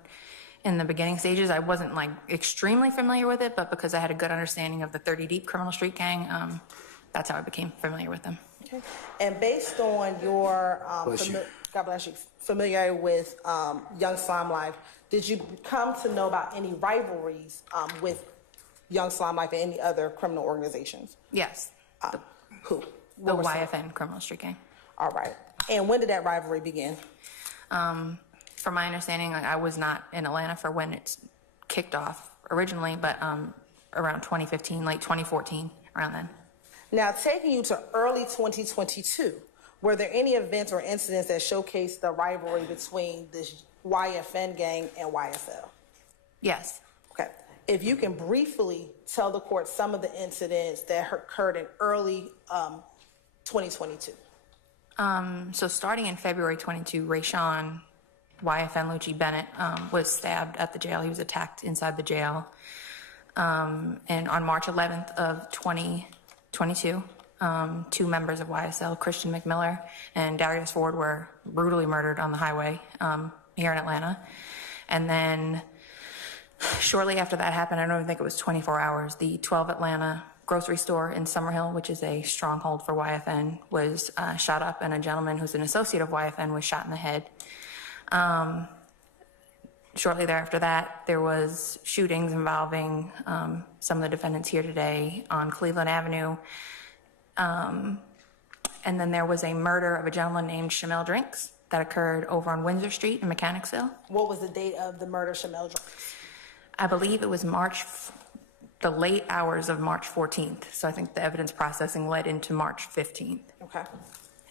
in the beginning stages. I wasn't like extremely familiar with it, but because I had a good understanding of the 30 Deep Criminal Street Gang, that's how I became familiar with them. Okay. And based on your God bless you, familiarity with Young Slime Life, did you come to know about any rivalries with Young Slime Life and any other criminal organizations? Yes. Who? The YFN Criminal Street Gang. All right. And when did that rivalry begin? From my understanding, I was not in Atlanta for when it kicked off originally, but around 2015, late 2014, around then. Now, taking you to early 2022, were there any events or incidents that showcased the rivalry between this YFN gang and YSL? Yes. Okay. If you can briefly tell the court some of the incidents that occurred in early 2022. So starting in February 22, Rayshawn YFN Lucci Bennett was stabbed at the jail. He was attacked inside the jail. And on March 11th of 2022, two members of YSL, Christian McMiller and Darius Ford, were brutally murdered on the highway here in Atlanta. And then shortly after that happened, I don't even think it was 24 hours, the 12 Atlanta grocery store in Summerhill, which is a stronghold for YFN, was shot up, and a gentleman who's an associate of YFN was shot in the head. Shortly thereafter that, there was shootings involving some of the defendants here today on Cleveland Avenue. And then there was a murder of a gentleman named Shamel Drinks that occurred over on Windsor Street in Mechanicsville. What was the date of the murder of Shamel Drinks? I believe it was the late hours of March 14th. So I think the evidence processing led into March 15th. Okay.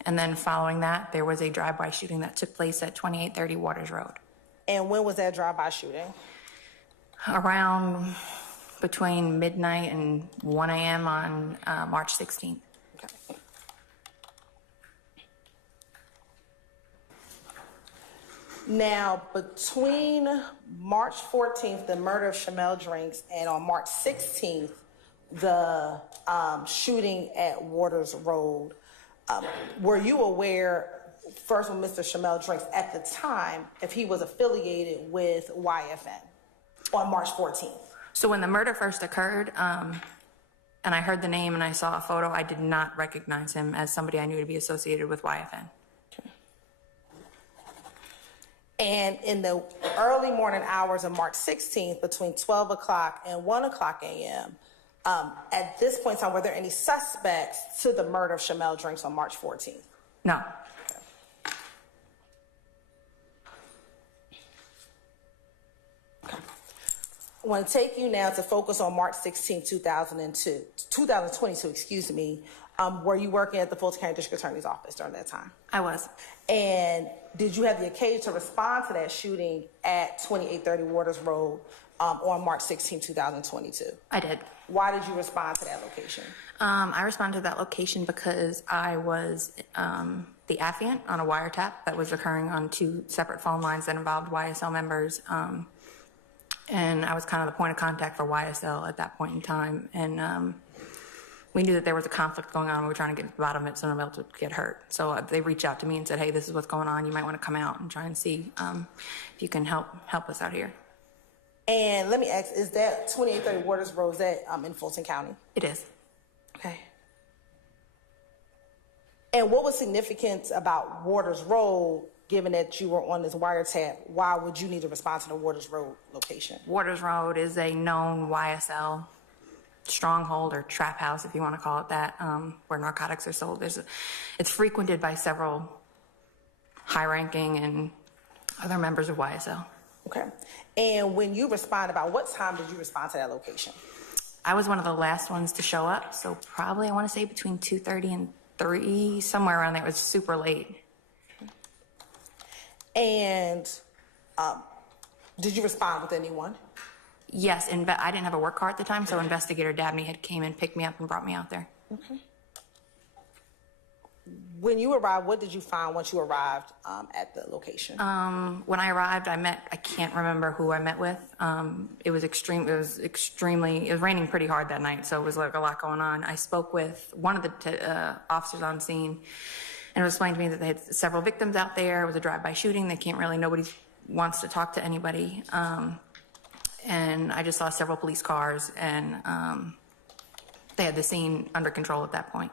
And then following that, there was a drive-by shooting that took place at 2830 Waters Road. And when was that drive-by shooting? Around between midnight and 1 a.m. on March 16th. Okay. Now, between March 14th, the murder of Shamel Drinks, and on March 16th, the shooting at Waters Road, were you aware, first with Mr. Shamel Drinks at the time, if he was affiliated with YFN on March 14th? So when the murder first occurred, and I heard the name and I saw a photo, I did not recognize him as somebody I knew to be associated with YFN. And in the early morning hours of March 16th, between 12 o'clock and 1 o'clock a.m., at this point in time, were there any suspects to the murder of Shamel Drinks on March 14th? No. I want to take you now to focus on March 16, 2022, excuse me. Were you working at the Fulton County District Attorney's Office during that time? I was. And did you have the occasion to respond to that shooting at 2830 Waters Road on March 16, 2022? I did. Why did you respond to that location? I responded to that location because I was the affiant on a wiretap that was occurring on two separate phone lines that involved YSL members. And I was kind of the point of contact for YSL at that point in time. And we knew that there was a conflict going on. We were trying to get to the bottom of it so nobody else would get hurt. So they reached out to me and said, hey, this is what's going on. You might want to come out and try and see if you can help us out here. And let me ask, is that 2830 Waters Road, is that in Fulton County? It is. Okay. And what was significant about Waters Road, given that you were on this wiretap? Why would you need to respond to the Waters Road location? Waters Road is a known YSL stronghold or trap house, if you want to call it that, where narcotics are sold. It's frequented by several high-ranking and other members of YSL. Okay. And when you responded, about what time did you respond to that location? I was one of the last ones to show up, so probably I want to say between 2:30 and 3, somewhere around there. It was super late. And did you respond with anyone? Yes, I didn't have a work car at the time, so Investigator Dabney had came and picked me up and brought me out there. Okay. When you arrived, what did you find once you arrived at the location? When I arrived, I can't remember who I met with. It was raining pretty hard that night, so it was like a lot going on. I spoke with one of the officers on scene, and it was explained to me that they had several victims out there. It was a drive-by shooting. Nobody wants to talk to anybody. And I just saw several police cars, and they had the scene under control at that point.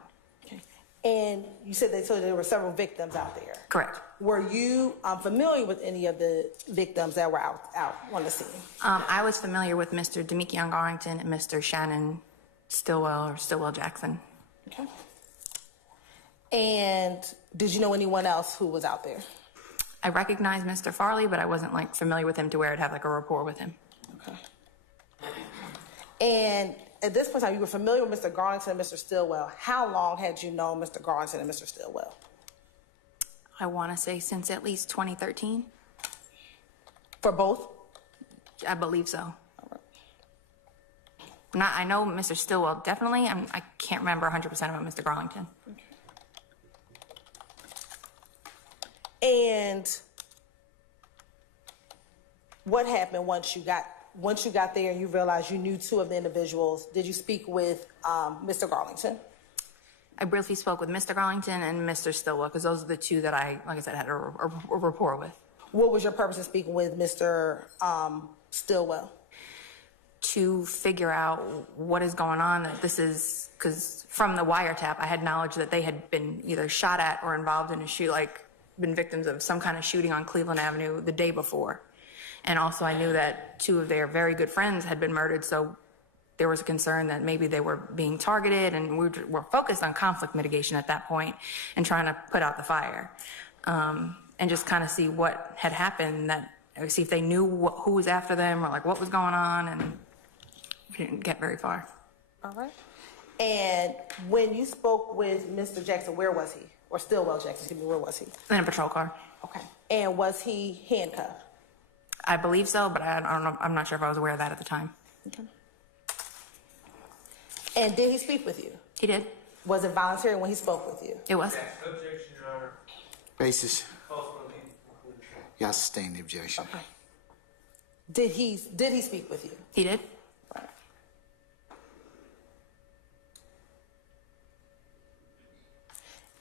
And you said they told you there were several victims out there. Correct. Were you familiar with any of the victims that were out on the scene? I was familiar with Mr. Demekion Garrington and Mr. Shannon Stillwell or Stillwell Jackson. Okay. And did you know anyone else who was out there? I recognized Mr. Farley, but I wasn't familiar with him to where I'd have a rapport with him. Okay. And at this point in time, you were familiar with Mr. Garrington and Mr. Stillwell. How long had you known Mr. Garrington and Mr. Stillwell? I want to say since at least 2013. For both? I believe so. I know Mr. Stillwell definitely. I can't remember 100% about Mr. Garlington. Okay. And what happened once you got there and you realized you knew two of the individuals? Did you speak with Mr. Garlington? I briefly spoke with Mr. Garlington and Mr. Stillwell because those are the two that I, like I said, had a rapport with. What was your purpose of speaking with Mr. Stillwell? To figure out what is going on. That this is because from the wiretap, I had knowledge that they had been either shot at or involved in a been victims of some kind of shooting on Cleveland Avenue the day before. And also I knew that two of their very good friends had been murdered, so there was a concern that maybe they were being targeted, and we were focused on conflict mitigation at that point and trying to put out the fire. And just kind of see what had happened, see if they knew who was after them or what was going on, and we didn't get very far. All right. And when you spoke with Mr. Jackson, where was he? Or Stillwell Jackson, excuse me, where was he? In a patrol car. Okay. And was he handcuffed? I believe so, but I don't know. I'm not sure if I was aware of that at the time. Okay. And did he speak with you? He did. Was it voluntary when he spoke with you? It was. Objection, Your Honor. Basis. Y'all sustain the objection. Okay. Did he speak with you? He did. Right.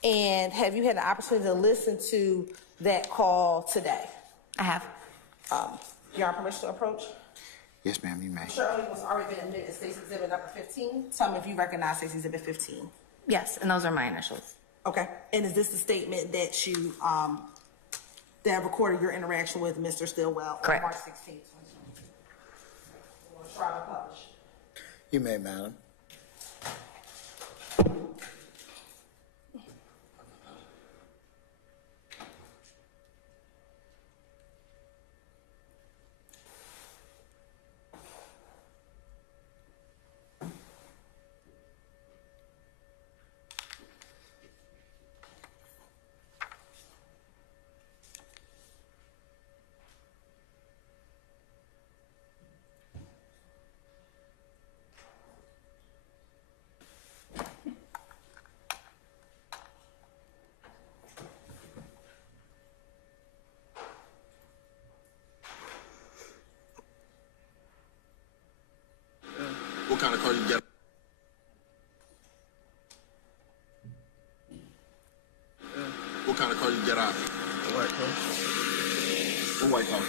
And have you had the opportunity to listen to that call today? I have. You have permission to approach? Yes, ma'am, you may. Shirley was already been admitted, Stacy Exhibit number 15. Tell me if you recognize Stacy Exhibit 15. Yes, and those are my initials. Okay. And is this the statement that you that recorded your interaction with Mr. Stillwell Correct. on March 16th, 2022? Trial and publish. You may, madam. What kind of car you got? What kind of car you get out? A white car. What white car?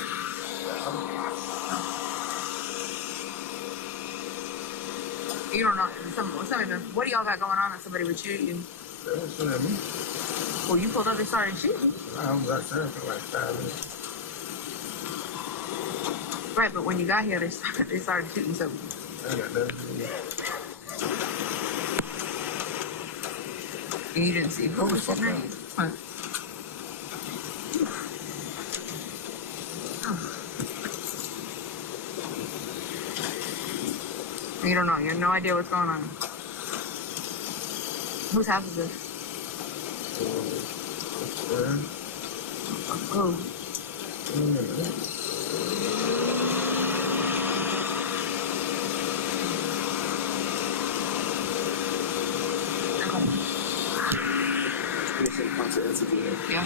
You don't know. What do y'all got going on that somebody would shoot you? They was shooting at me. Well, you pulled up and started shooting. I was outside for like 5 minutes. Right, but when you got here, they started shooting. So I got nothing to do with it. You didn't see who was sitting there? What? Oh. You don't know. You have no idea what's going on. Whose house is this? Oh. Yeah.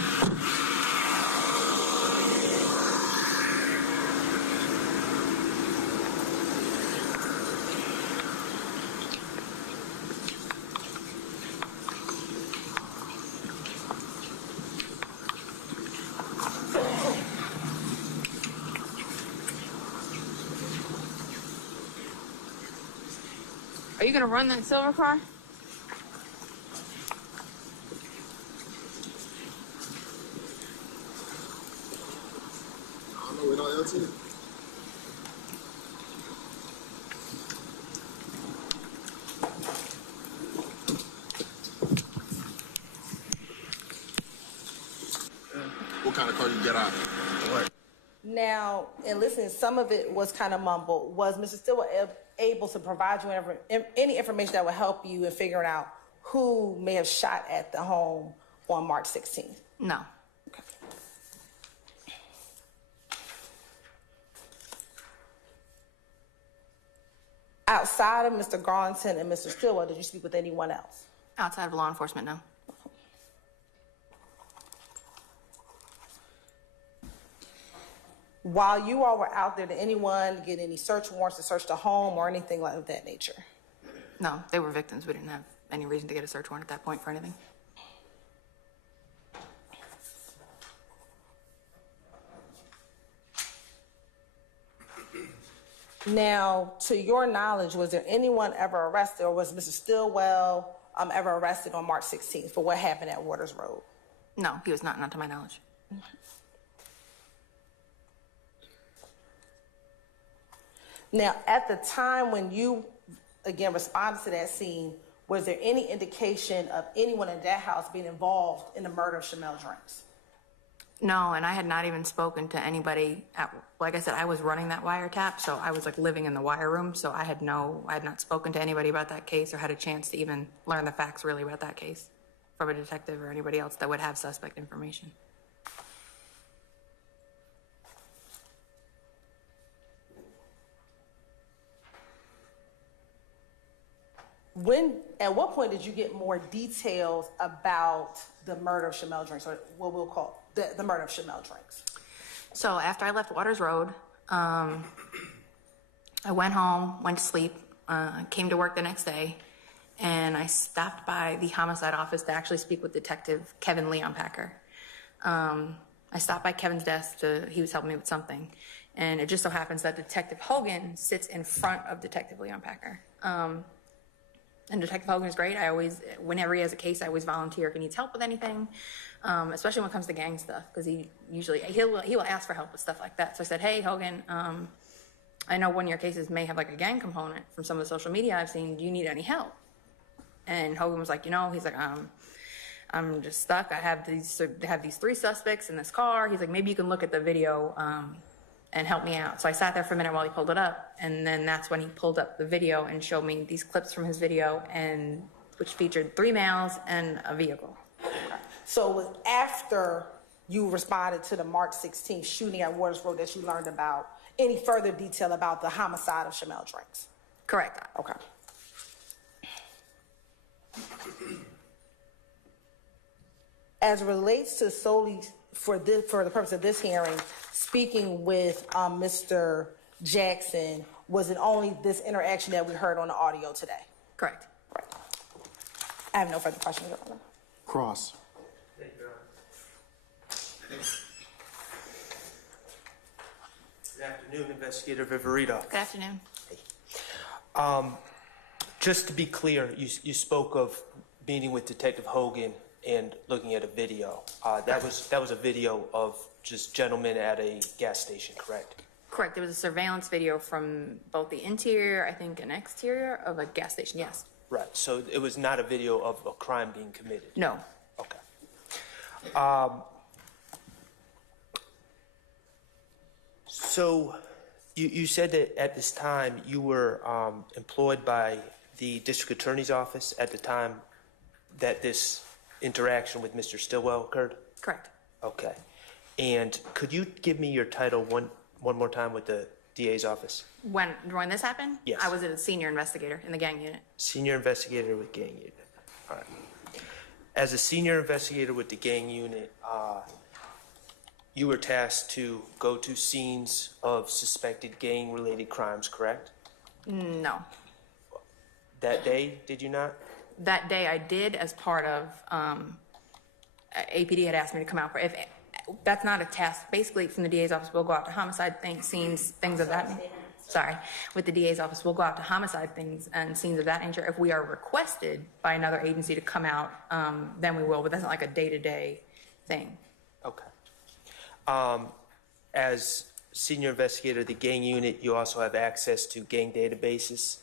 Are you gonna run that silver car? I don't know, wait on LT. What kind of car you get out? Now, and listen, some of it was kind of mumbled. Was Mr. Stillwell able to provide you any information that would help you in figuring out who may have shot at the home on March 16th? No. Okay. Outside of Mr. Garlington and Mr. Stillwell, did you speak with anyone else? Outside of law enforcement, no. While you all were out there, did anyone get any search warrants to search the home or anything of that nature? No, they were victims. We didn't have any reason to get a search warrant at that point for anything. Now, to your knowledge, was there anyone ever arrested, or was Mr. Stillwell ever arrested on March 16th for what happened at Waters Road? No, he was not to my knowledge. Now, at the time when you, again, responded to that scene, was there any indication of anyone in that house being involved in the murder of Shamel Drinks? No, and I had not even spoken to anybody like I said, I was running that wiretap, so I was like living in the wire room, so I had not spoken to anybody about that case or had a chance to even learn the facts really about that case from a detective or anybody else that would have suspect information. At what point did you get more details about the murder of Shamel Drinks, or what we'll call the murder of Shamel Drinks? So after I left Waters Road, I went home, went to sleep, came to work the next day, and I stopped by the homicide office to actually speak with Detective Kevin Leon-Packer. I stopped by Kevin's desk he was helping me with something, and it just so happens that Detective Hogan sits in front of Detective Leon-Packer. And Detective Hogan is great. Whenever he has a case, I always volunteer if he needs help with anything, especially when it comes to gang stuff, because he will ask for help with stuff like that. So I said, hey, Hogan, I know one of your cases may have like a gang component from some of the social media I've seen. Do you need any help? And Hogan was like, he's like, I'm just stuck. I have these 3 suspects in this car. He's like, maybe you can look at the video and help me out. So I sat there for a minute while he pulled it up, and then that's when he pulled up the video and showed me these clips from his video, which featured 3 males and a vehicle. So it was after you responded to the March 16th shooting at Waters Road that you learned about any further detail about the homicide of Shamel Drinks? Correct. Okay. As it relates to solely for the purpose of this hearing, speaking with Mr. Jackson, was it only this interaction that we heard on the audio today? Correct. Right. I have no further questions, Your Honor. Cross. Thank you, Your Honor. Good afternoon, Investigator Viverito. Good afternoon. Just to be clear, you spoke of meeting with Detective Hogan and looking at a video. That was a video of just gentlemen at a gas station, correct? Correct. There was a surveillance video from both the interior, I think, and exterior of a gas station, yes. Right, so it was not a video of a crime being committed? No. Okay. So you said that at this time you were employed by the district attorney's office at the time that this interaction with Mr. Stillwell occurred? Correct. Okay. And could you give me your title one more time with the DA's office? When this happened? Yes. I was a senior investigator in the gang unit. Senior investigator with gang unit. All right. As a senior investigator with the gang unit, you were tasked to go to scenes of suspected gang-related crimes, correct? No. That day, did you not? That day I did as part of, APD had asked me to come out for, if that's not a task, basically from the DA's office, we'll go out to homicide scenes, things of that nature. Sorry, with the DA's office, we'll go out to homicide things and scenes of that nature. If we are requested by another agency to come out, then we will, but that's not like a day-to-day thing. Okay. As senior investigator of the gang unit, you also have access to gang databases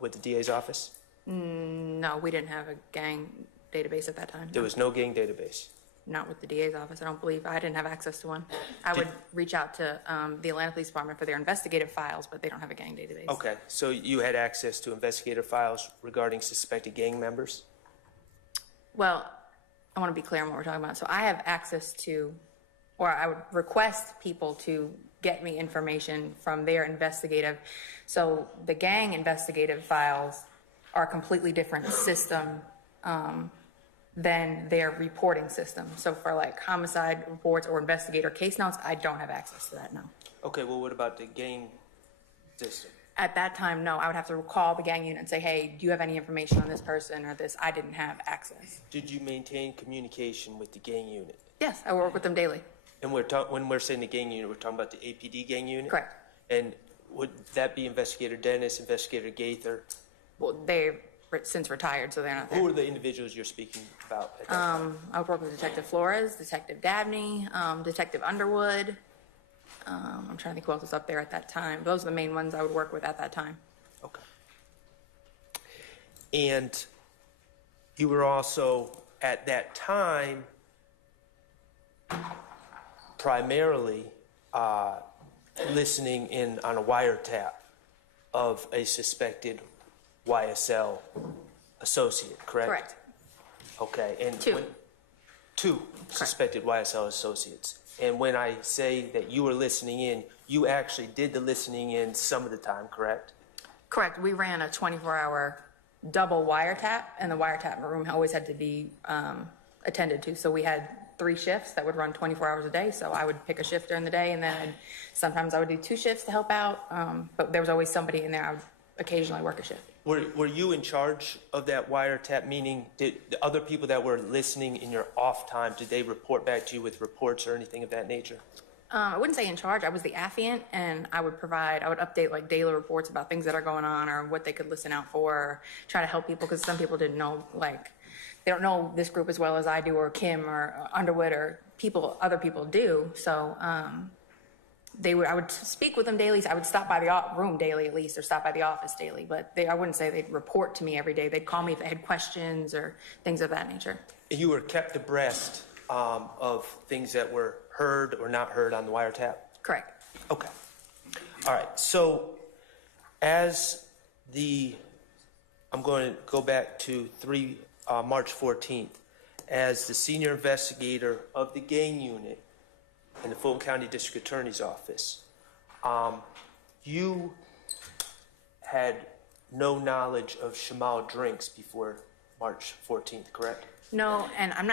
with the DA's office? No, we didn't have a gang database at that time. There was no gang database? Not with the DA's office, I don't believe. I didn't have access to one. I would reach out to the Atlanta Police Department for their investigative files, but they don't have a gang database. Okay, so you had access to investigative files regarding suspected gang members? Well, I want to be clear on what we're talking about. So I have access to, or I would request people to get me information from their investigative. So the gang investigative files are a completely different system than their reporting system. So for like homicide reports or investigator case notes, I don't have access to that, no. Okay, well, what about the gang system? At that time, no. I would have to call the gang unit and say, hey, do you have any information on this person or this? I didn't have access. Did you maintain communication with the gang unit? Yes, I work with them daily. And when we're saying the gang unit, we're talking about the APD gang unit? Correct. And would that be Investigator Dennis, Investigator Gaither? Well, they've since retired, so they're not there. Who are the individuals you're speaking about at that time? I would work with Detective Flores, Detective Dabney, Detective Underwood. I'm trying to think who else was up there at that time. Those are the main ones I would work with at that time. Okay. And you were also, at that time, primarily listening in on a wiretap of a suspected YSL associate, correct? Correct. Okay. And Two. Two suspected YSL associates. And when I say that you were listening in, you actually did the listening in some of the time, correct? Correct. We ran a 24-hour double wiretap, and the wiretap room always had to be attended to. So we had 3 shifts that would run 24 hours a day. So I would pick a shift during the day, and then sometimes I would do 2 shifts to help out. But there was always somebody in there. I would occasionally work a shift. Were you in charge of that wiretap, meaning did the other people that were listening in your off time, did they report back to you with reports or anything of that nature? I wouldn't say in charge. I was the affiant, and I would update like daily reports about things that are going on or what they could listen out for, or try to help people, because some people didn't know, like, they don't know this group as well as I do, or Kim or Underwood or other people do. So I would speak with them daily. So I would stop by the room daily at least, or stop by the office daily. But I wouldn't say they'd report to me every day. They'd call me if they had questions or things of that nature. You were kept abreast of things that were heard or not heard on the wiretap? Correct. Okay. All right. So I'm going to go back to March 14th. As the senior investigator of the gang unit in the Fulton County District Attorney's Office, you had no knowledge of Shamal drinks before March 14th, correct? No, and I'm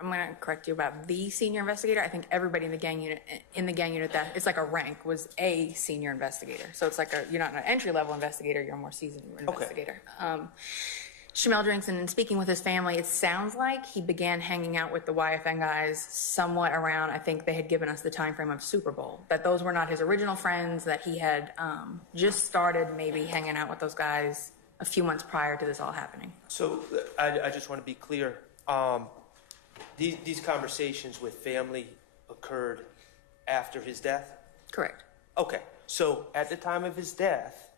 going to correct you about the senior investigator. I think everybody in the gang unit that it's like a rank was a senior investigator. So it's like you're not an entry level investigator, you're a more seasoned investigator. Shamel drinks, and in speaking with his family, it sounds like he began hanging out with the YFN guys somewhat around, I think they had given us the time frame of Super Bowl, that those were not his original friends, that he had just started maybe hanging out with those guys a few months prior to this all happening. So I just want to be clear. These conversations with family occurred after his death? Correct. Okay. So at the time of his death,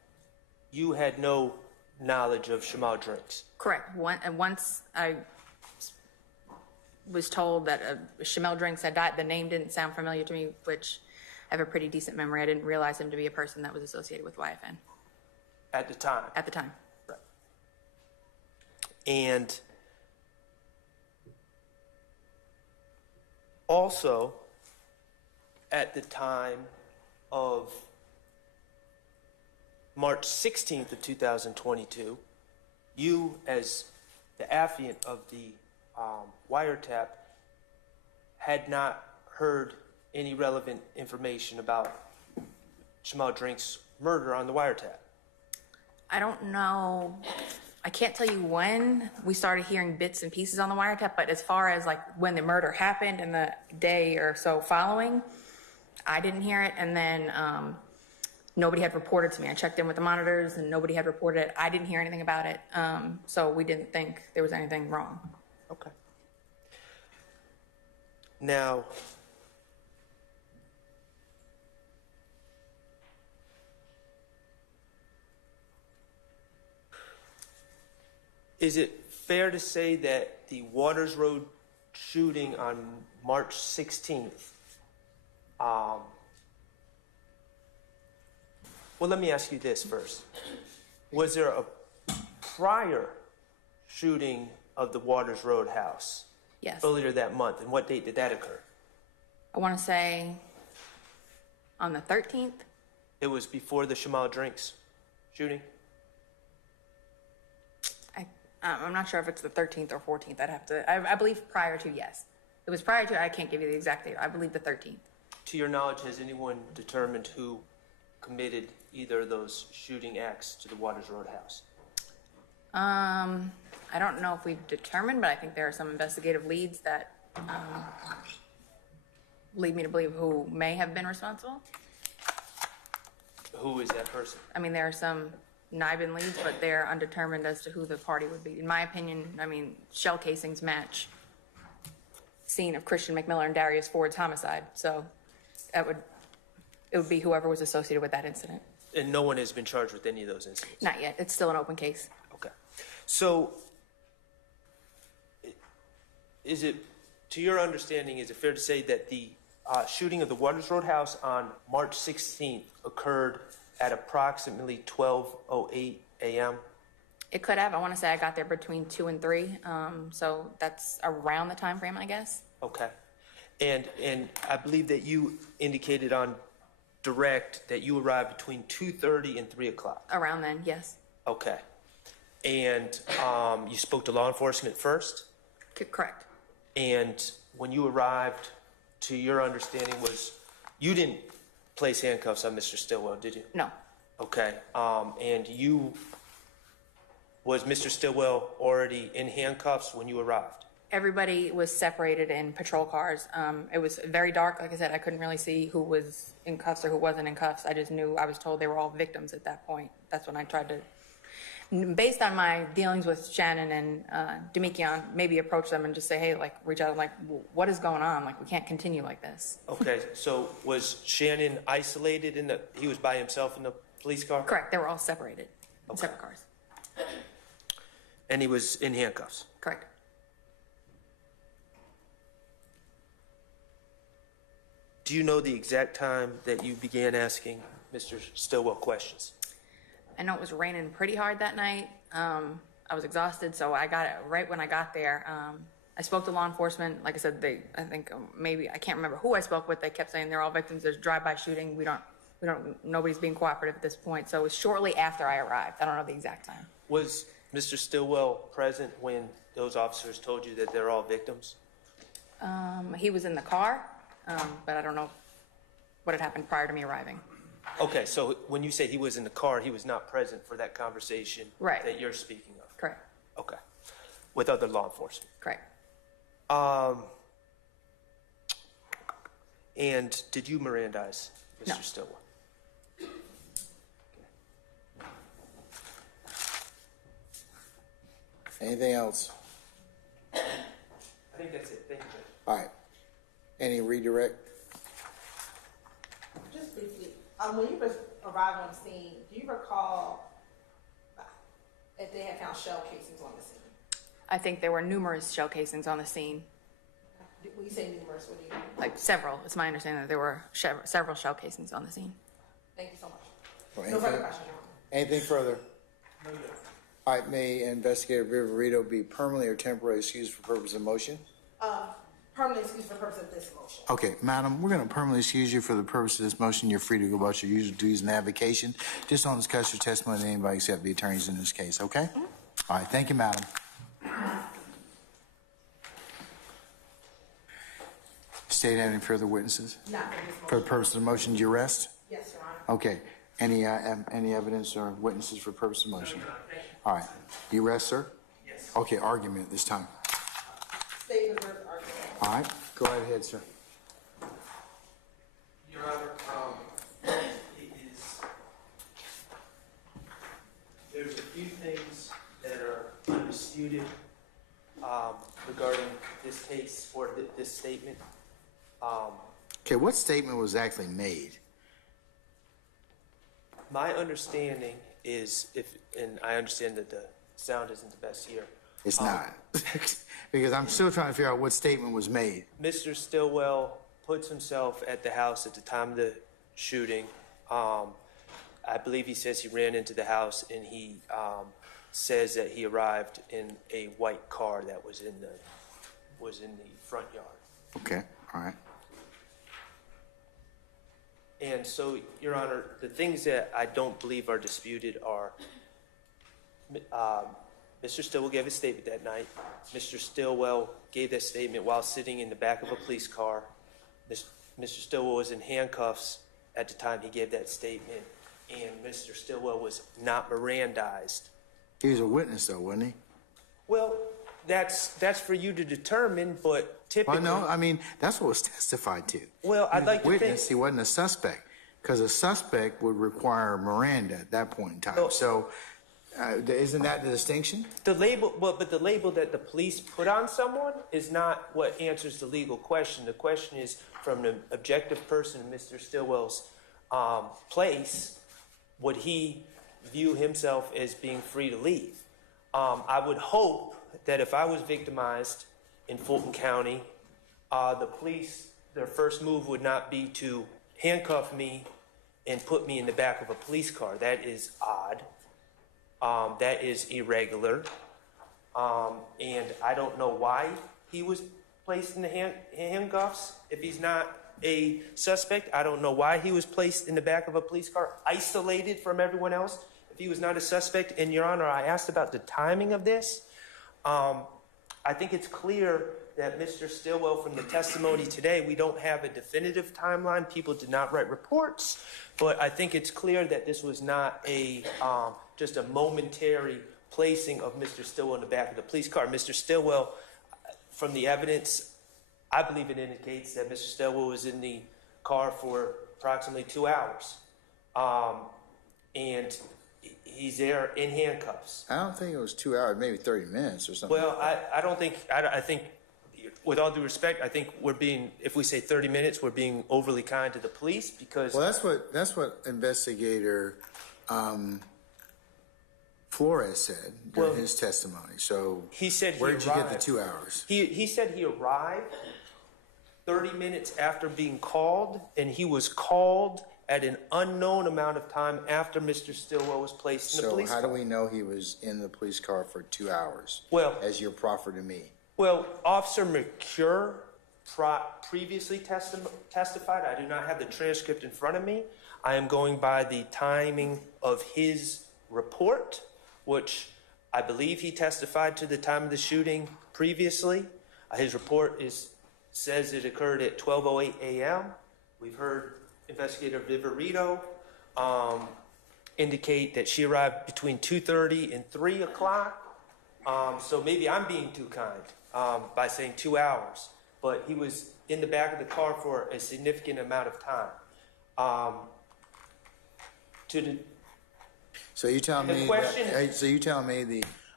you had no knowledge of Shamal drinks. Correct. Once I was told that Shamel Drinks had died, the name didn't sound familiar to me, which I have a pretty decent memory. I didn't realize him to be a person that was associated with YFN. At the time. At the time. Right. And also, at the time of March 16th of 2022, you, as the affiant of the wiretap, had not heard any relevant information about Shamal Drink's murder on the wiretap. I don't know. I can't tell you when we started hearing bits and pieces on the wiretap, but as far as like when the murder happened and the day or so following, I didn't hear it. And then nobody had reported to me. I checked in with the monitors and nobody had reported it. I didn't hear anything about it. So we didn't think there was anything wrong. Okay. Now, is it fair to say that the Waters Road shooting on March 16th, well, let me ask you this first. Was there a prior shooting of the Waters Road house? Yes. Earlier that month, and what date did that occur? I want to say on the 13th. It was before the Shamal Drinks shooting? I'm not sure if it's the 13th or 14th. I'd have to, I believe prior to, yes. It was prior to, I can't give you the exact date. I believe the 13th. To your knowledge, has anyone determined who committed either of those shooting acts to the Waters Road house? I don't know if we've determined, but I think there are some investigative leads that lead me to believe who may have been responsible. Who is that person? I mean, there are some NIBIN leads, but they're undetermined as to who the party would be. In my opinion, I mean, shell casings match scene of Christian McMiller and Darius Ford's homicide. So it would be whoever was associated with that incident. And no one has been charged with any of those incidents? Not yet. It's still an open case. Okay. So, is it, to your understanding, is it fair to say that the shooting of the Waters Road house on March 16th occurred at approximately 12:08 a.m.? It could have. I want to say I got there between 2 and 3. So that's around the time frame, I guess. Okay. And I believe that you indicated on direct that you arrived between 2:30 and 3 o'clock. Around then, yes. Okay. And you spoke to law enforcement first? Correct. And when you arrived, to your understanding, was you didn't place handcuffs on Mr. Stillwell, did you? No. Okay. And was Mr. Stillwell already in handcuffs when you arrived? Everybody was separated in patrol cars. It was very dark. Like I said, I couldn't really see who was in cuffs or who wasn't in cuffs. I just knew, I was told they were all victims at that point. That's when I tried to, based on my dealings with Shannon and Demikian, maybe approach them and just say, hey, like, reach out and like, what is going on? Like, we can't continue like this. Okay, so was Shannon isolated he was by himself in the police car? Correct, they were all separated in separate cars. And he was in handcuffs? Correct. Do you know the exact time that you began asking Mr. Stillwell questions? I know it was raining pretty hard that night. I was exhausted, so I got it right when I got there. I spoke to law enforcement. Like I said, I think maybe, I can't remember who I spoke with. They kept saying they're all victims. There's drive-by shooting. Nobody's being cooperative at this point. So it was shortly after I arrived. I don't know the exact time. Was Mr. Stillwell present when those officers told you that they're all victims? He was in the car, but I don't know what had happened prior to me arriving. Okay, so when you say he was in the car, he was not present for that conversation that you're speaking of? Correct. Okay. With other law enforcement? Correct. And did you Mirandize Mr. No. Stillwell? Anything else? I think that's it. Thank you, Judge. All right. Any redirect? Just briefly, when you arrived on the scene, do you recall if they had found shell casings on the scene. I think there were numerous shell casings on the scene, When you say numerous, what do you mean? like several. It's my understanding that there were several shell casings on the scene. Thank you so much. Well, No further questions, Your Honor. Anything further? All right, may Investigator Viverito be permanently or temporarily excused for purpose of motion? Permanent excuse for purpose of this motion. Okay, madam, we're going to permanently excuse you for the purpose of this motion. You're free to go about your usual duties and avocation. Just don't discuss your testimony with anybody except the attorneys in this case, okay? All right, thank you, madam. State have any further witnesses? Not for this motion. For the purpose of the motion, do you rest? Yes, Your Honor. Okay. Any evidence or witnesses for purpose of motion? All right. You rest, sir? Yes. Okay, argument this time. Statement versus argument. All right, go right ahead, sir. Your Honor, there's a few things that are undisputed regarding this case or this statement. Okay, what statement was actually made? My understanding is, and I understand that the sound isn't the best here. It's not. Because I'm still trying to figure out what statement was made. Mr. Stillwell puts himself at the house at the time of the shooting. I believe he says he ran into the house, and he says that he arrived in a white car that was in the front yard. Okay, all right. And so, Your Honor, the things that I don't believe are disputed are Mr. Stillwell gave a statement that night. Mr. Stillwell gave that statement while sitting in the back of a police car. Mr. Stillwell was in handcuffs at the time he gave that statement, and Mr. Stillwell was not Mirandized. He was a witness, though, wasn't he? Well, that's for you to determine, but typically... Well, no, I mean, that's what was testified to. Well, I'd like to think... Witness, he wasn't a suspect, because a suspect would require Miranda at that point in time. Oh. So, isn't that the distinction? The label, but the label that the police put on someone is not what answers the legal question. The question is, from an objective person in Mr. Stillwell's place, would he view himself as being free to leave? I would hope that if I was victimized in Fulton County, the police, their first move would not be to handcuff me and put me in the back of a police car. That is odd. That is irregular. And I don't know why he was placed in the handcuffs. If he's not a suspect, I don't know why he was placed in the back of a police car, isolated from everyone else. If he was not a suspect, and Your Honor, I asked about the timing of this. I think it's clear that Mr. Stillwell, from the testimony today, we don't have a definitive timeline. People did not write reports, but I think it's clear that this was not just a momentary placing of Mr. Stillwell in the back of the police car. Mr. Stillwell, from the evidence, I believe it indicates that Mr. Stillwell was in the car for approximately 2 hours. And he's there in handcuffs. I don't think it was 2 hours, maybe 30 minutes or something. Well, I think, with all due respect, I think we're being, if we say 30 minutes, we're being overly kind to the police because... Well, that's what Investigator Flores said during his testimony. So he said where did you get the 2 hours? He said he arrived 30 minutes after being called, and he was called at an unknown amount of time after Mr. Stillwell was placed in the police car. So how do we know he was in the police car for 2 hours, well, as your proffer to me? Well, Officer McCure previously testified. I do not have the transcript in front of me. I am going by the timing of his report, which I believe he testified to the time of the shooting previously. His report says it occurred at 12:08 a.m. We've heard Investigator Viverito indicate that she arrived between 2:30 and 3 o'clock. So maybe I'm being too kind by saying 2 hours. But he was in the back of the car for a significant amount of time. So you telling me question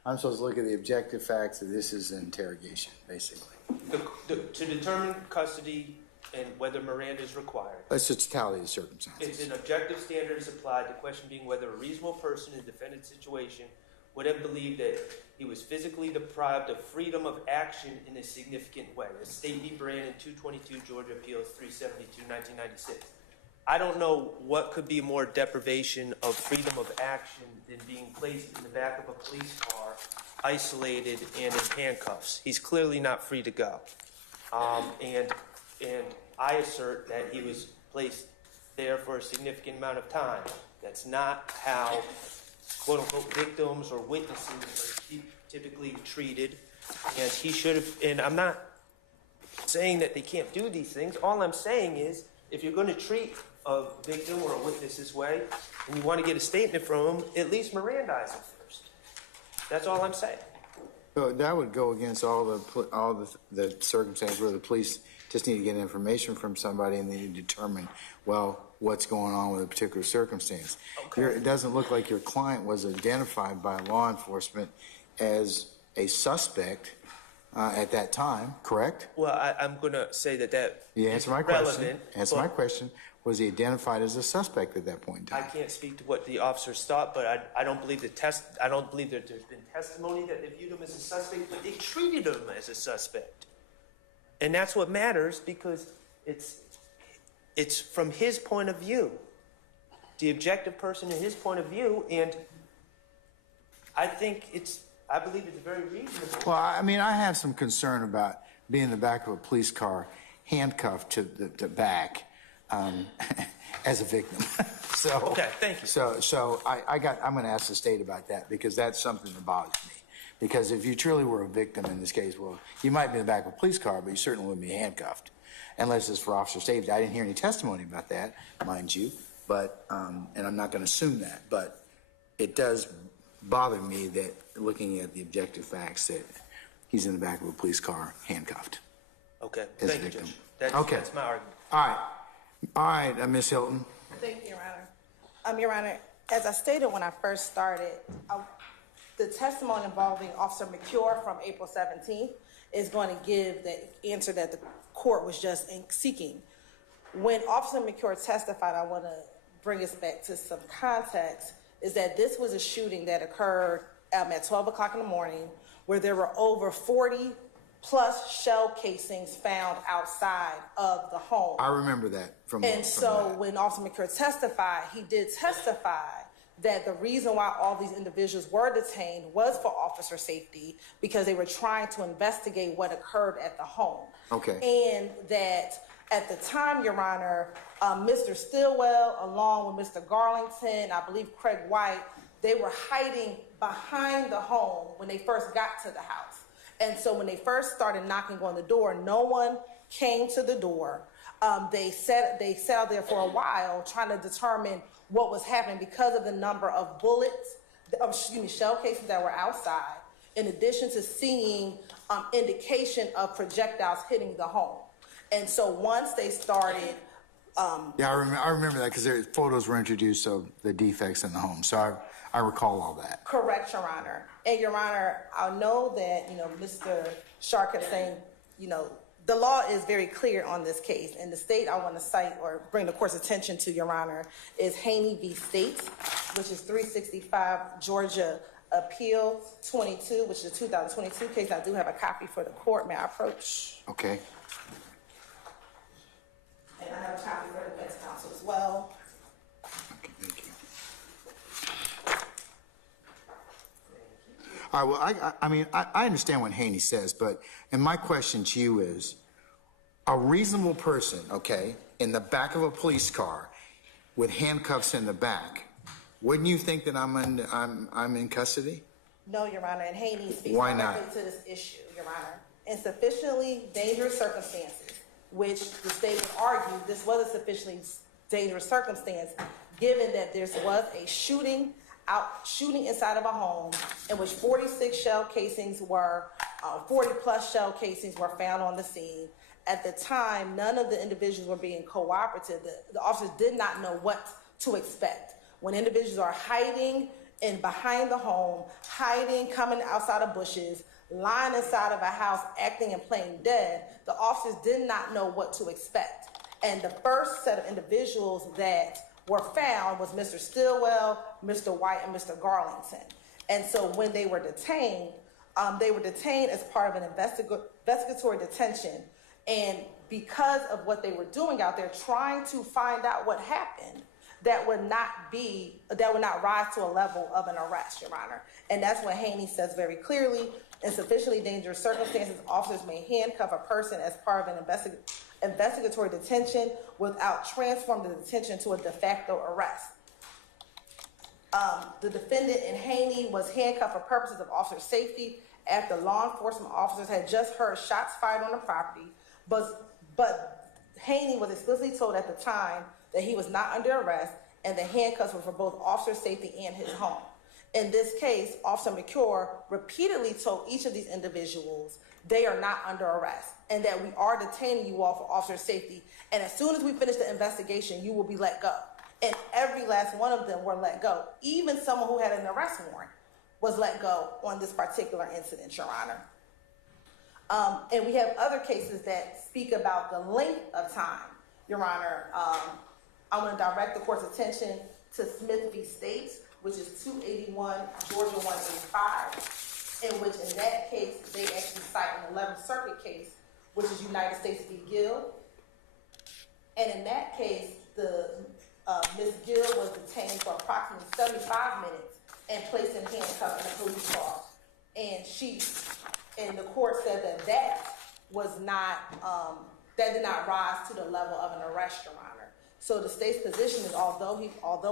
I'm supposed to look at the objective facts that this is an interrogation, basically. To determine custody and whether Miranda is required. That's the totality of the circumstances. It's an objective standard is applied. The question being whether a reasonable person in a defendant's situation would have believed that he was physically deprived of freedom of action in a significant way. The State v. Brandon, 222 Georgia Appeals 372, 1996. I don't know what could be more deprivation of freedom of action than being placed in the back of a police car, isolated and in handcuffs. He's clearly not free to go. And I assert that he was placed there for a significant amount of time. That's not how quote-unquote victims or witnesses are typically treated. And he should have, and I'm not saying that they can't do these things. All I'm saying is, if you're going to treat a victim or a witness this way, and you want to get a statement from him, at least Mirandize him first. That's all I'm saying. So that would go against all the circumstances where the police just need to get information from somebody and they need to determine, well, what's going on with a particular circumstance. Okay. It doesn't look like your client was identified by law enforcement as a suspect at that time, correct? Well, I'm going to say that You is answer my relevant. question. Answer my question. Was he identified as a suspect at that point in time? I can't speak to what the officers thought, but I don't believe I don't believe that there's been testimony that they viewed him as a suspect, but they treated him as a suspect. And that's what matters, because it's from his point of view, the objective person in his point of view, and I believe it's very reasonable. Well, I mean, I have some concern about being in the back of a police car, handcuffed to the back, as a victim. So okay, thank you. So I'm going to ask the state about that, because that's something that bothers me. Because if you truly were a victim in this case, well, you might be in the back of a police car, but you certainly wouldn't be handcuffed, unless it's for officer safety. I didn't hear any testimony about that, mind you, but and I'm not going to assume that, but it does bother me that, looking at the objective facts, that he's in the back of a police car, handcuffed. Okay, as thank a you, victim. Judge. That's my argument. All right, Ms. Hilton. Thank you, Your Honor. Your Honor, as I stated when I first started, the testimony involving Officer McCure from April 17th is going to give the answer that the court was just seeking. When Officer McCure testified, I want to bring us back to some context, is that this was a shooting that occurred at 12 o'clock in the morning, where there were over 40 plus shell casings found outside of the home. I remember that from when Officer McCure testified, he did testify that the reason why all these individuals were detained was for officer safety, because they were trying to investigate what occurred at the home. Okay. And that at the time, Your Honor, Mr. Stillwell, along with Mr. Garlington, I believe Craig White, they were hiding behind the home when they first got to the house. And so when they first started knocking on the door, no one came to the door. They sat out there for a while trying to determine what was happening because of the number of shell casings that were outside, in addition to seeing indication of projectiles hitting the home. And so once they started... yeah, I remember that, because photos were introduced of the defects in the home. So I recall all that. Correct, Your Honor. And Your Honor, I know that, Mr. Shark kept saying, the law is very clear on this case. And the state I want to cite or bring the court's attention to, Your Honor, is Haney v. States, which is 365 Georgia Appeal 22, which is a 2022 case. I do have a copy for the court. May I approach? Okay. And I have a copy for the defense counsel as well. Okay, thank you. All right, well, I mean, I understand what Haney says, and my question to you is, a reasonable person, okay, in the back of a police car with handcuffs in the back, wouldn't you think that I'm in custody? No, Your Honor, and Haney speaks Why not? directly to this issue, Your Honor. In sufficiently dangerous circumstances, which the state would argue this was a sufficiently dangerous circumstance, given that there was a shooting inside of a home in which 46 shell casings were, 40 plus shell casings were found on the scene. At the time, none of the individuals were being cooperative. The officers did not know what to expect. When individuals are hiding behind the home, coming outside of bushes, lying inside of a house, acting and playing dead, the officers did not know what to expect. And the first set of individuals that were found was Mr. Stillwell, Mr. White, and Mr. Garlington. And so when they were detained as part of an investigatory detention. And because of what they were doing out there, trying to find out what happened, that would not rise to a level of an arrest, Your Honor. And that's what Haney says very clearly. In sufficiently dangerous circumstances, officers may handcuff a person as part of an investigatory detention without transforming the detention to a de facto arrest. The defendant in Haney was handcuffed for purposes of officer safety after law enforcement officers had just heard shots fired on the property, but Haney was explicitly told at the time that he was not under arrest and the handcuffs were for both officer safety and his home. In this case, Officer McClure repeatedly told each of these individuals they are not under arrest and that we are detaining you all for officer safety, and as soon as we finish the investigation, you will be let go. And every last one of them were let go. Even someone who had an arrest warrant was let go on this particular incident, Your Honor. And we have other cases that speak about the length of time, Your Honor. I want to direct the court's attention to Smith v. States, which is 281 Georgia 185, in which in that case, they actually cite an 11th Circuit case, which is United States v. Gill. And in that case, Ms. Gill was detained for approximately 75 minutes and placed in handcuffs in a police car. And the court said that did not rise to the level of an arrest, Your Honor. So the state's position is, although